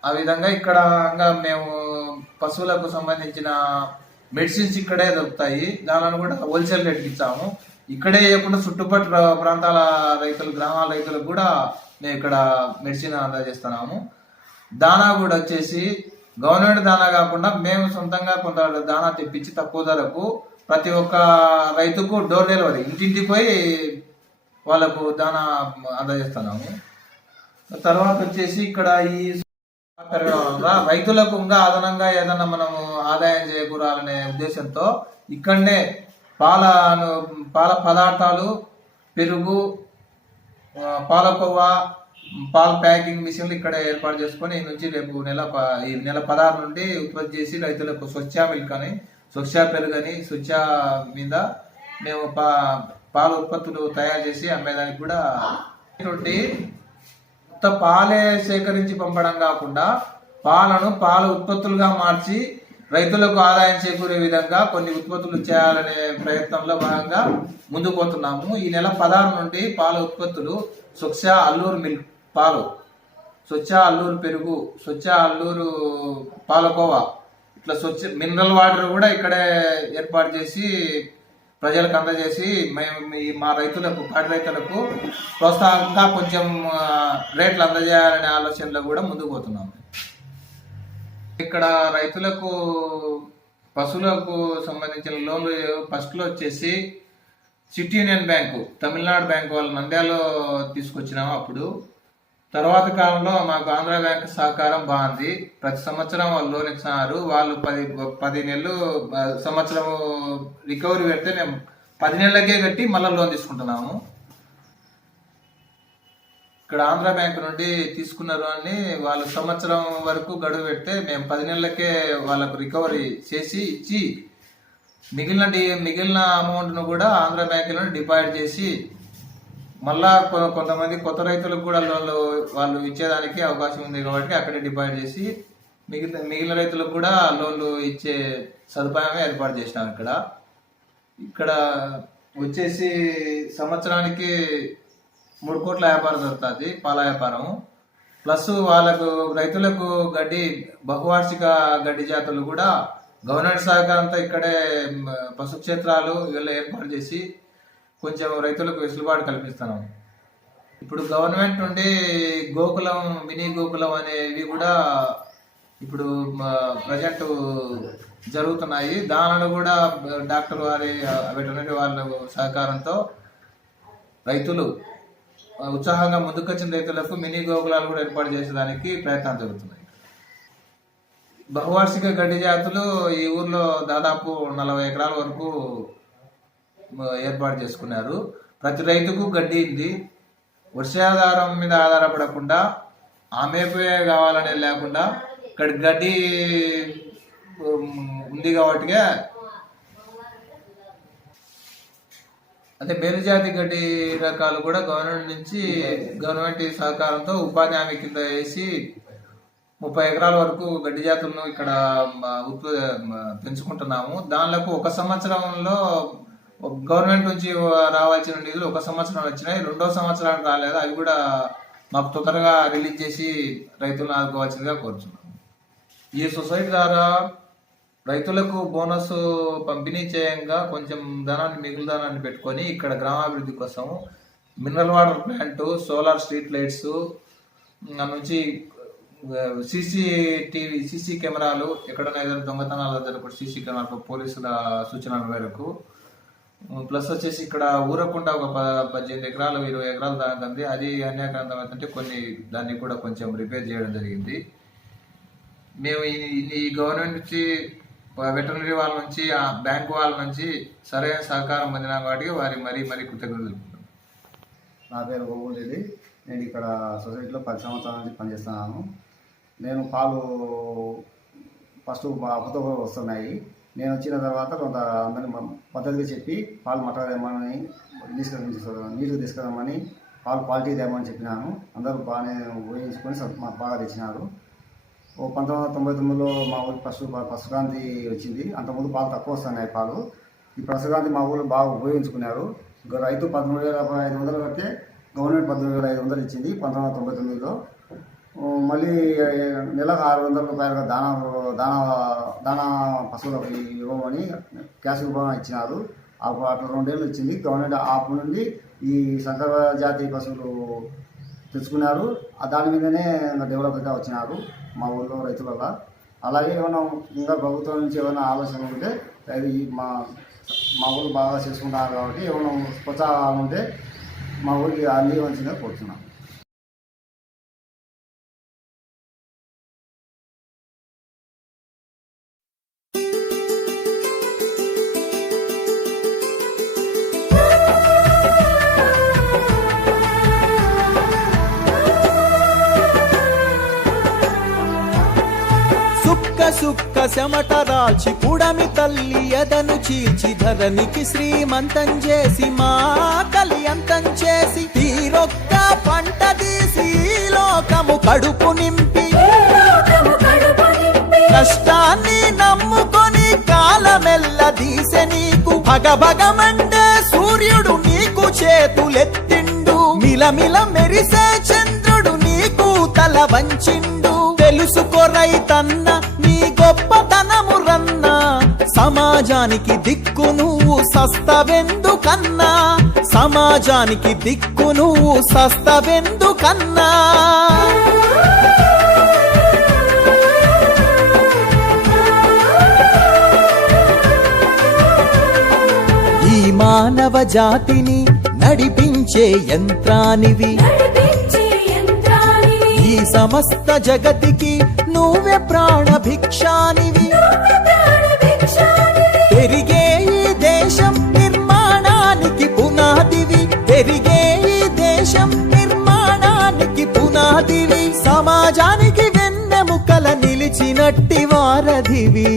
ఆ విధంగా ఇక్కడ మేము పశువులకు సంబంధించిన మెడిసిన్స్ ఇక్కడే దొరుకుతాయి. దానిని కూడా హోల్సేల్ రేట్కి ఇచ్చాము. ఇక్కడే ఇవ్వకుండా చుట్టుపక్కల ప్రాంతాల రైతులు, గ్రామాల రైతులకు కూడా మేము ఇక్కడ మెడిసిన్ అందజేస్తున్నాము. దానా కూడా వచ్చేసి గవర్నమెంట్ దానా కాకుండా మేము సొంతంగా కొంత దానా తెప్పించి తక్కువ ధరకు ప్రతి ఒక్క రైతుకు డోర్ డెలివరీ ఇంటింటికి పోయి వాళ్ళకు దానా అందజేస్తున్నాము. తర్వాత వచ్చేసి ఇక్కడ ఈ పెరగడం వల్ల రైతులకు ఇంకా అదనంగా ఏదన్నా మనము ఆదాయం చేకూరాలనే ఉద్దేశంతో ఇక్కడనే పాల పదార్థాలు, పెరుగు, పాలకోవా, పాల ప్యాకింగ్ మిషన్లు ఇక్కడ ఏర్పాటు చేసుకొని ఈ నుంచి రేపు ఈ నెల 16 నుండి ఉత్పత్తి చేసి రైతులకు స్వచ్ఛ మిల్క్ అని, స్వచ్ఛ పెరుగు అని, స్వచ్ఛ మీద మేము పాల ఉత్పత్తులు తయారు చేసి అమ్మేదానికి కూడా పాలే సేకరించి పంపడం కాకుండా పాల ఉత్పత్తులుగా మార్చి రైతులకు ఆదాయం చేకూరే విధంగా కొన్ని ఉత్పత్తులు చేయాలనే ప్రయత్నంలో భాగంగా ముందుకు పోతున్నాము. ఈ నెల 16 నుండి పాల ఉత్పత్తులు స్వచ్ఛ అల్లూరు మిల్క్ పాలు, స్వచ్ఛ అల్లూరు పెరుగు, స్వచ్ఛ అల్లూరు పాలకోవా, ఇట్లా స్వచ్ఛ మినరల్ వాటర్ కూడా ఇక్కడే ఏర్పాటు చేసి ప్రజలకు అందజేసి మేము మా రైతులకు, పాడి రైతులకు ప్రోత్సాహంగా కొంచెం రేట్లు అందజేయాలనే ఆలోచనలో కూడా ముందుకు పోతున్నాము. ఇక్కడ రైతులకు పశువులకు సంబంధించిన లోన్లు ఫస్ట్లో వచ్చేసి city union bank, Tamil Nadu bank వాళ్ళు నంద్యాలలో తీసుకొచ్చినాము. అప్పుడు తర్వాత కాలంలో మాకు ఆంధ్ర బ్యాంక్ సహకారం బాగుంది. ప్రతి సంవత్సరం వాళ్ళు లోన్ ఇస్తున్నారు. వాళ్ళు 10 నెలలు సంవత్సరం రికవరీ పెడితే మేము 10 నెలలకే కట్టి మళ్ళీ లోన్ తీసుకుంటున్నాము. ఇక్కడ ఆంధ్ర బ్యాంక్ నుండి తీసుకున్నారు అని వాళ్ళు సంవత్సరం వరకు గడువు పెడితే మేము 10 నెలలకే వాళ్ళకు రికవరీ చేసి ఇచ్చి మిగిలిన అమౌంట్ను కూడా ఆంధ్ర బ్యాంకులో డిపాజిట్ చేసి మళ్ళా కొంతమంది కొత్త రైతులకు కూడా లోన్లు వాళ్ళు ఇచ్చేదానికి అవకాశం ఉంది కాబట్టి అక్కడే డిపాజిట్ చేసి మిగిలిన రైతులకు కూడా లోన్లు ఇచ్చే సదుపాయమే ఏర్పాటు చేసినాం. ఇక్కడ వచ్చేసి సంవత్సరానికి 3 కోట్ల వ్యాపారం జరుగుతుంది, పాల వ్యాపారం. ప్లస్ వాళ్ళకు రైతులకు బహువార్షిక గడ్డి జాతులు కూడా గవర్నమెంట్ సహకారంతో ఇక్కడే పశు క్షేత్రాలు వీళ్ళు ఏర్పాటు చేసి కొంచెం రైతులకు వెసులుబాటు కల్పిస్తున్నాం. ఇప్పుడు గవర్నమెంట్ నుండి గోకులం, మినీ గోకులం అనేవి కూడా ఇప్పుడు ప్రజెంట్ జరుగుతున్నాయి. దానిలో కూడా డాక్టర్ వారి, వెటర్నరీ వాళ్ళ సహకారంతో రైతులు ఉత్సాహంగా ముందుకొచ్చిన రైతులకు మినీ గోకులాలు కూడా ఏర్పాటు చేసేదానికి ప్రయత్నాలు జరుగుతున్నాయి. బహువార్షిక గడ్డి జాతులు ఈ ఊర్లో దాదాపు 40 ఎకరాల వరకు ఏర్పాటు చేసుకున్నారు. ప్రతి రైతుకు గడ్డి ఉంది. వర్షాధారం మీద ఆధారపడకుండా ఆమెపోయే కావాలనే లేకుండా ఇక్కడ గడ్డి ఉంది కాబట్టి అంటే మేలుజాతి గడ్డి రకాలు కూడా గవర్నమెంట్ సహకారంతో ఉపాధి హామీ కింద వేసి 30 ఎకరాల వరకు గడ్డి జాతులను ఇక్కడ పెంచుకుంటున్నాము. దానిలకు 1 సంవత్సరంలో గవర్నమెంట్ నుంచి రావాల్సిన నిధులు 1 సంవత్సరం వచ్చినాయి, 2వ సంవత్సరానికి రాలేదు. అవి కూడా మాకు తొందరగా రిలీజ్ చేసి రైతులను ఆదుకోవాల్సిందిగా కోరుతున్నాము. ఈ సొసైటీ ద్వారా రైతులకు బోనస్ పంపిణీ చేయంగా కొంచెం మిగులు ధనాన్ని పెట్టుకొని ఇక్కడ గ్రామాభివృద్ధి కోసం mineral water plant, solar street lights నుంచి సీసీ కెమెరాలు, ఎక్కడైనా ఏదైనా దొంగతనాలు జరగకుండా సీసీ కెమెరాలు పోలీసుల సూచనల మేరకు, ప్లస్ వచ్చేసి ఇక్కడ ఊరకుండా ఒక 18 ఎకరాలు 20 ఎకరాలు దానికి అంది. అది అన్యాక్రాంతం ఏంటంటే కొన్ని దాన్ని కూడా కొంచెం రిపేర్ చేయడం జరిగింది. మేము ఈ గవర్నమెంట్ నుంచి, వెటర్నరీ వాళ్ళ నుంచి, బ్యాంకు వాళ్ళ నుంచి సరైన సహకారం పొందినాం కాబట్టి వారి మరీ కృతజ్ఞతలు తెలుపుతున్నాం. నా పేరు గోగుల్ రెడ్డి. నేను ఇక్కడ సొసైటీలో 10 సంవత్సరాల నుంచి పనిచేస్తున్నాను. నేను పాలు ఫస్ట్ అప్పుతో వస్తున్నాయి. నేను వచ్చిన తర్వాత కొంత అందరినీ పద్ధతిగా చెప్పి పాలు మట్టదేమని నీటికి తీసుకురామని పాలు క్వాలిటీ తేమని చెప్పినాను. అందరూ బాగానే ఊహించుకొని మాకు బాగా తెచ్చినారు. 1999లో మా ఊరికి ఫస్ట్ క్రాంతి వచ్చింది. అంతకుముందు పాలు తక్కువ వస్తున్నాయి పాలు. ఈ ఫస్ట్ క్రాంతి మా ఊళ్ళో బాగా ఉపయోగించుకున్నారు. రైతు 13,500 కడితే గవర్నమెంట్ 14,500 ఇచ్చింది 1999లో. మళ్ళీ నెలకు 600 రూపాయలుగా దానా పశువులకు ఇవ్వమని క్యాష్ రూపంగా ఇచ్చినారు. అట్లా 2 ఏళ్ళు ఇచ్చింది గవర్నమెంట్. అప్పటి నుండి ఈ సంకర జాతి పశువులు తెచ్చుకున్నారు. దాని మీదనే డెవలప్గా వచ్చినారు మా ఊళ్ళో రైతులలో. అలాగే ఏమైనా ఇంకా ప్రభుత్వం నుంచి ఏమైనా ఆలోచన ఉంటే అది మా ఊరు బాగా చేసుకుంటున్నారు కాబట్టి ఏమైనా ప్రోత్సాహాలు ఉంటే మా ఊరికి అందించగా కోరుతున్నాం. సుక్క చెమటరాల్చి పుడమి తల్లి ఎదను చీల్చి ధరణికి శ్రీమంతం చేసి మా కలియంతం చేసి తీరొక్క పంట తీసి లోకము కడుపు నింపి కష్టాన్ని నమ్ముకొని కాలమెల్ల దీసె నీకు భగభగమండే సూర్యుడు నీకు చేతులెత్తిండు. మిలమిల మెరిసే చంద్రుడు నీకు తల వంచిండు. తెలుసుకో రైతన్న నీ గొప్పతనము రన్నా, సమాజానికి దిక్కు నువ్వు సస్తవెందుకన్నా, సమాజానికి దిక్కు నువ్వు సస్తవెందుకన్నా. ఈ మానవ జాతిని నడిపించే యంత్రానివి, ఈ సమస్త జగతికి నువ్వే ప్రాణభిక్షానివి. పెరిగే ఈ దేశం నిర్మాణానికి పునాదివి, పెరిగే ఈ దేశం నిర్మాణానికి పునాదివి. సమాజానికి వెన్నెముకల నిలిచినట్టి వారధివి.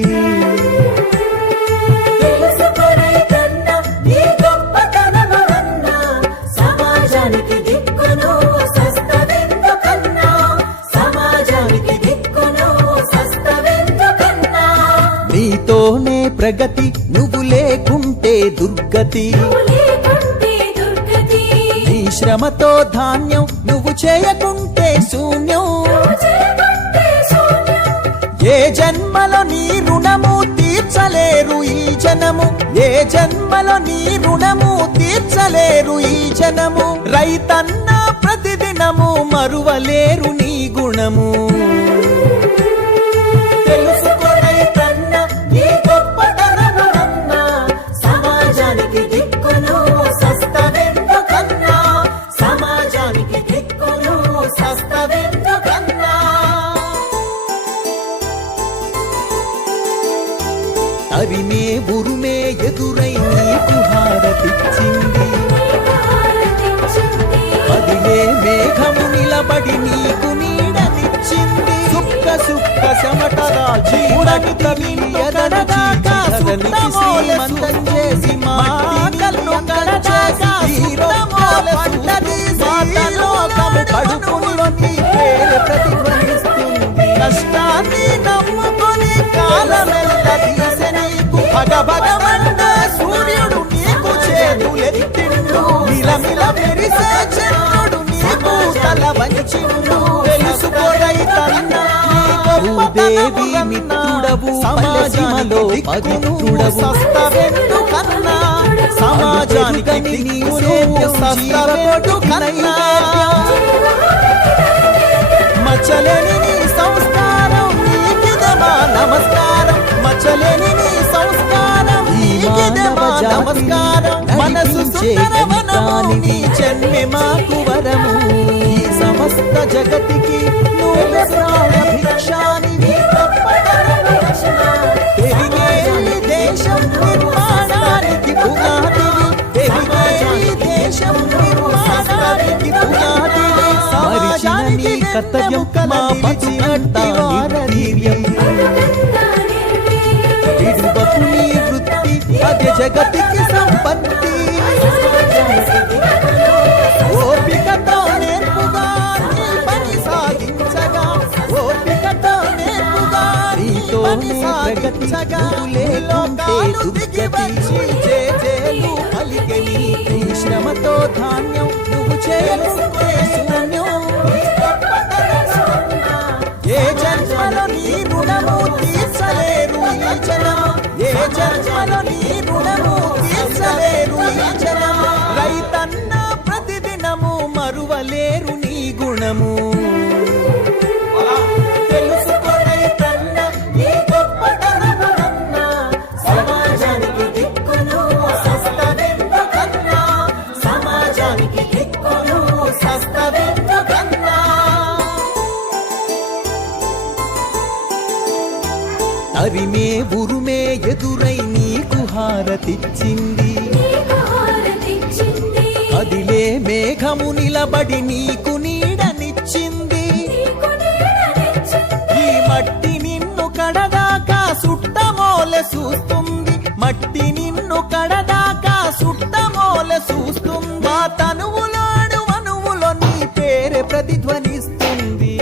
నీతోనే ప్రగతి, నువ్వు లేకుంటే దుర్గతి. నీ శ్రమతో ధాన్యం, నువ్వు చేయకుంటే శూన్యం. ఏ జన్మలో నీ రుణము తీర్చలేరు ఈ జనము, ఏ జన్మలో నీ రుణము తీర్చలేరు ఈ జనము. రైతన్న ప్రతిదినము మరువలేరు నీ గుణము. తెలుసుకో రైతన్న నీ గొప్పతనము రన్నా, సమాజానికి దిక్కును సస్తవెందుకన్నా, సమాజానికి దిక్కును సస్తవెందుకన్నా. అరిమే ఉరుమే ఎదురై నీకు హారతిచ్చింది, అదిలే మేఘము నిలబడి నీకు నీడనిచ్చింది. సుక్క చెమటరాల్చి ఉడని తల్లి ఎదను చీల్చి శ్రీమంతం చేసి మా కలియంతం చేసి తీరొక్క పంట తీసి లోకము కడుపులో నీ పేరు ప్రతిధ్వనిస్తుంది. కష్టాన్ని నమ్ముకొని కాలమెల్ల తీసె నీకు భగభగమండ సూర్యుడు నీకు చేతులెత్తిండు. మిలమిల మెరిసే చంద్రుడు నీకు తల వంచిండు. తెలుసుకో రైతన్నా దేవి మిత్రుడవు, సమాజంలో పవిత్రుడవు. సస్తవెందుకన్నా, సమాజానికి నీవు సస్తవెందుకన్నా. మచ్చలేని నీ సంస్కారం నీకిదమా నమస్కారం, మచ్చలేని నీ సంస్కారం నీకిదమా నమస్కారం. మనసు సుందరవనము నీ జన్మె మాకు వరము. ఈ సమస్త జగతికి నువ్వే ప్రాణభిక్షానివి. పెరిగే ఈ దేశం నిర్మాణానికి పునాదివి, పెరిగే ఈ దేశం నిర్మాణానికి కర్తవ్యం మా బతుకంతా నిర్వీర్యం విడువకు నీ వృత్తి అదే జగతికి సంపత్తి ఓపికతో నేర్పుగా నీ పని సాగించగా ఓపికతో నేర్పుగా నీతో ప్రగతించగా లేకుంటే దుర్గతి జేజేలు పలికే నీ శ్రమతో ధాన్యం నువ్వు చేయాల్సిందే శూన్యం ఏ జన్మలో నీ రుణము తీర్చలేరు ఈ జనం ఏ జన్మలో నీ రుణము తీర్చలేరు ఈ జనం రైతన్న ప్రతిదినము మరువలేరు నీ గుణము తెలుసుకో రైతన్న నీ గొప్పతనమన్న సమాజానికి దిక్కును సస్తవెందుకన్నా సమాజానికి దిక్కును సస్తవెందుకన్నా తరిమే ఉరుమే ఎదురై నీకు హారతిచ్చింది అదిలే మేఘము నిలబడి నీకు నీడనిచ్చింది ఈ మట్టి నిన్ను కడదాకా సుట్టమోలె చూస్తుంది మట్టి నిన్ను కడదాకా సుట్టమోలె చూస్తుంది మా తనువులాడు అణువులో నీ పేరే ప్రతిధ్వనిస్తుంది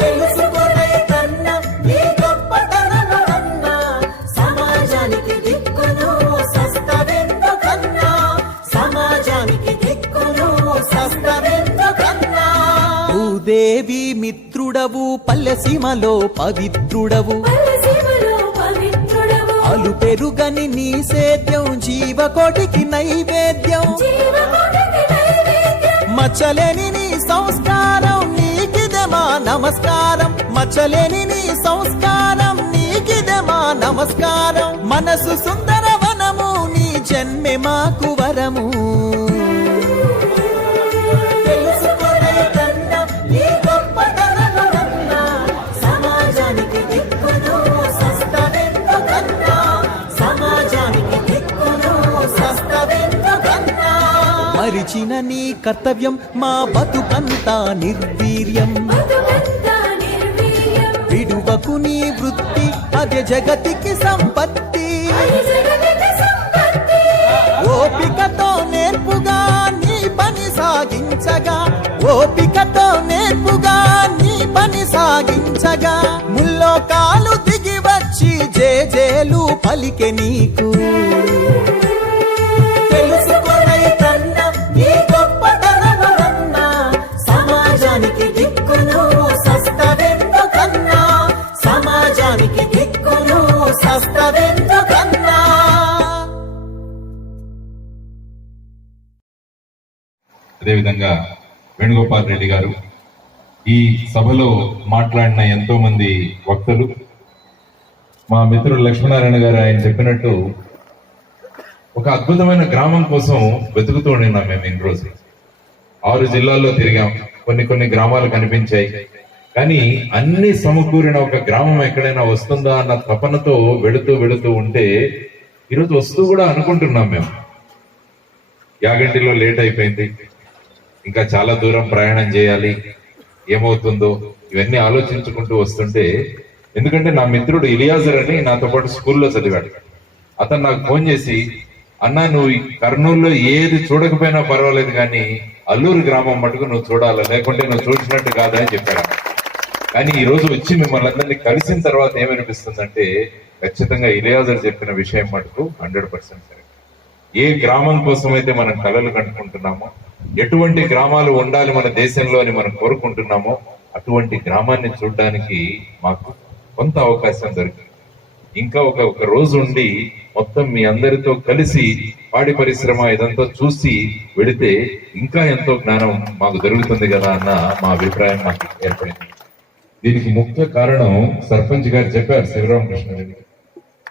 తెలుసుకో రైతన్న నీ గొప్పతనమన్న సమాజానికి దిక్కును సస్తవెందుకన్నా సమాజానికి దిక్కును సస్తవెందుకన్నా భూదేవి మిత్రుడవు పల్లెసీమలో పవిత్రుడవు అలు పెరుగని నీ సేద్యం జీవకోటికి నైవేద్యం మచ్చలేని నీ సంస్కారం నీకిదే మా నమస్కారం మచ్చలేని నీ సంస్కారం నీకిదే మా నమస్కారం మనసు సుందర వనము నీ జన్మె మాకు వరము తెలుసుకో రైతన్న నీ గొప్పతనమన్న సమాజానికి దిక్కును సస్తవెందుకన్నా సమాజానికి దిక్కును సస్తవెందుకన్నా మరిచిన నీ కర్తవ్యం మా బతుకంతా నిర్వీర్యం విడువకు నీ వృత్తి అదే జగతికి సంపత్తి ఓపికతో నేర్పుగా నీ పని సాగించగా ఓపికతో నేర్పుగా నీ పని సాగించగా ముల్లో కాలు దిగి వచ్చి జేజేలు పలికే నీకు తెలుసుకో రైతన్న నీ గొప్పతనమన్న సమాజానికి దిక్కును సస్తవెందుకన్నా సమాజానికి దిక్కును సస్తవెందుకన్నా అదేవిధంగా వేణుగోపాల్ రెడ్డి గారు ఈ సభలో మాట్లాడిన ఎంతో మంది వక్తలు మా మిత్రుడు లక్ష్మీనారాయణ గారు ఆయన చెప్పినట్టు ఒక అద్భుతమైన గ్రామం కోసం వెతుకుతూ ఉన్నాం మేము ఇన్ని రోజులు 6 జిల్లాల్లో తిరిగాం కొన్ని గ్రామాలు కనిపించాయి కానీ అన్ని సమకూరిన ఒక గ్రామం ఎక్కడైనా వస్తుందా అన్న తపనతో వెళుతూ ఉంటే ఈరోజు వస్తూ కూడా అనుకుంటున్నాం మేము యాగంటిలో లేట్ అయిపోయింది ఇంకా చాలా దూరం ప్రయాణం చేయాలి ఏమవుతుందో ఇవన్నీ ఆలోచించుకుంటూ వస్తుంటే ఎందుకంటే నా మిత్రుడు ఇలియాజర్ అని నాతో పాటు స్కూల్లో చదివాడు అతను నాకు ఫోన్ చేసి అన్నా నువ్వు కర్నూలులో ఏది చూడకపోయినా పర్వాలేదు కానీ అల్లూరు గ్రామం మటుకు నువ్వు చూడాలి లేకుంటే నువ్వు చూసినట్టు కాదని చెప్పాడు కానీ ఈ రోజు వచ్చి మిమ్మల్ని అందరినీ కలిసిన తర్వాత ఏమనిపిస్తుందంటే ఖచ్చితంగా ఇలియాజర్ చెప్పిన విషయం మటుకు 100% సరే ఏ గ్రామం కోసం అయితే మనం కలలు కంటుకుంటున్నామో ఎటువంటి గ్రామాలు ఉండాలి మన దేశంలో అని మనం కోరుకుంటున్నామో అటువంటి గ్రామాన్ని చూడడానికి మాకు కొంత అవకాశం దొరికింది ఇంకా ఒక రోజు ఉండి మొత్తం మీ అందరితో కలిసి పాడి పరిశ్రమ ఇదంతా చూసి వెళితే ఇంకా ఎంతో జ్ఞానం మాకు దొరుకుతుంది కదా అన్న మా అభిప్రాయం మాకు ఏర్పడింది దీనికి ముఖ్య కారణం సర్పంచ్ గారు చెప్పారు శివరామకృష్ణరెడ్డి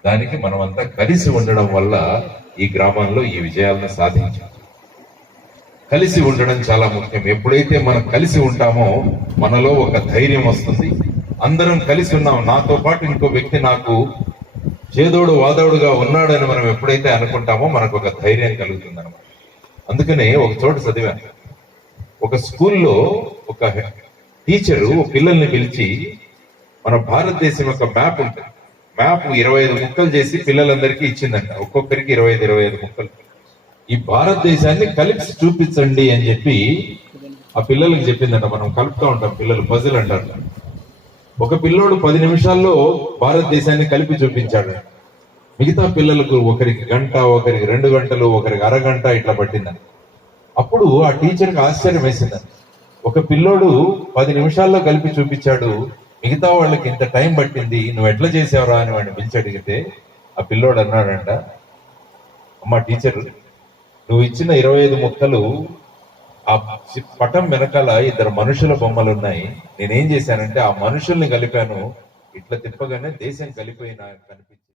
దానికి మనం అంతా కలిసి ఉండడం వల్ల ఈ గ్రామంలో ఈ విజయాలను సాధించాం కలిసి ఉండడం చాలా ముఖ్యం ఎప్పుడైతే మనం కలిసి ఉంటామో మనలో ఒక ధైర్యం వస్తుంది అందరం కలిసి ఉన్నాం నాతో పాటు ఇంకో వ్యక్తి నాకు చేదోడు వాదోడుగా ఉన్నాడని మనం ఎప్పుడైతే అనుకుంటామో మనకు ఒక ధైర్యం కలుగుతుంది అనమాట అందుకనే ఒక చోట చదివాను ఒక స్కూల్లో ఒక టీచరు పిల్లల్ని పిలిచి మన భారతదేశం యొక్క మ్యాప్ ఉంటుంది, మ్యాప్ 25 ముక్కలు చేసి పిల్లలందరికీ ఇచ్చిందంట. ఒక్కొక్కరికి 25 ముక్కలు. ఈ భారతదేశాన్ని కలిపి చూపించండి అని చెప్పి ఆ పిల్లలకి చెప్పిందంట. మనం కలుపుతూ ఉంటాం, పిల్లలు పజిల్ అంటారు. ఒక పిల్లోడు 10 నిమిషాల్లో భారతదేశాన్ని కలిపి చూపించాడు. మిగతా పిల్లలకు ఒకరికి గంట, ఒకరికి 2 గంటలు, ఒకరికి అరగంట ఇట్లా పట్టిందని. అప్పుడు ఆ టీచర్కి ఆశ్చర్యం వేసిందని. ఒక పిల్లోడు 10 నిమిషాల్లో కలిపి చూపించాడు, మిగతా వాళ్ళకి ఇంత టైం పట్టింది, నువ్వు ఎట్లా చేసావురా అని వాడిని పిలిచి అడిగితే ఆ పిల్లోడు అన్నాడంట, అమ్మ టీచర్, నువ్వు ఇచ్చిన 25 ముక్కలు ఆ పటం వెనకాల 2 మనుషుల బొమ్మలు ఉన్నాయి. నేనేం చేశానంటే ఆ మనుషుల్ని కలిపాను, ఇట్లా తిప్పగానే దేశం కలిపోయిన కనిపించింది.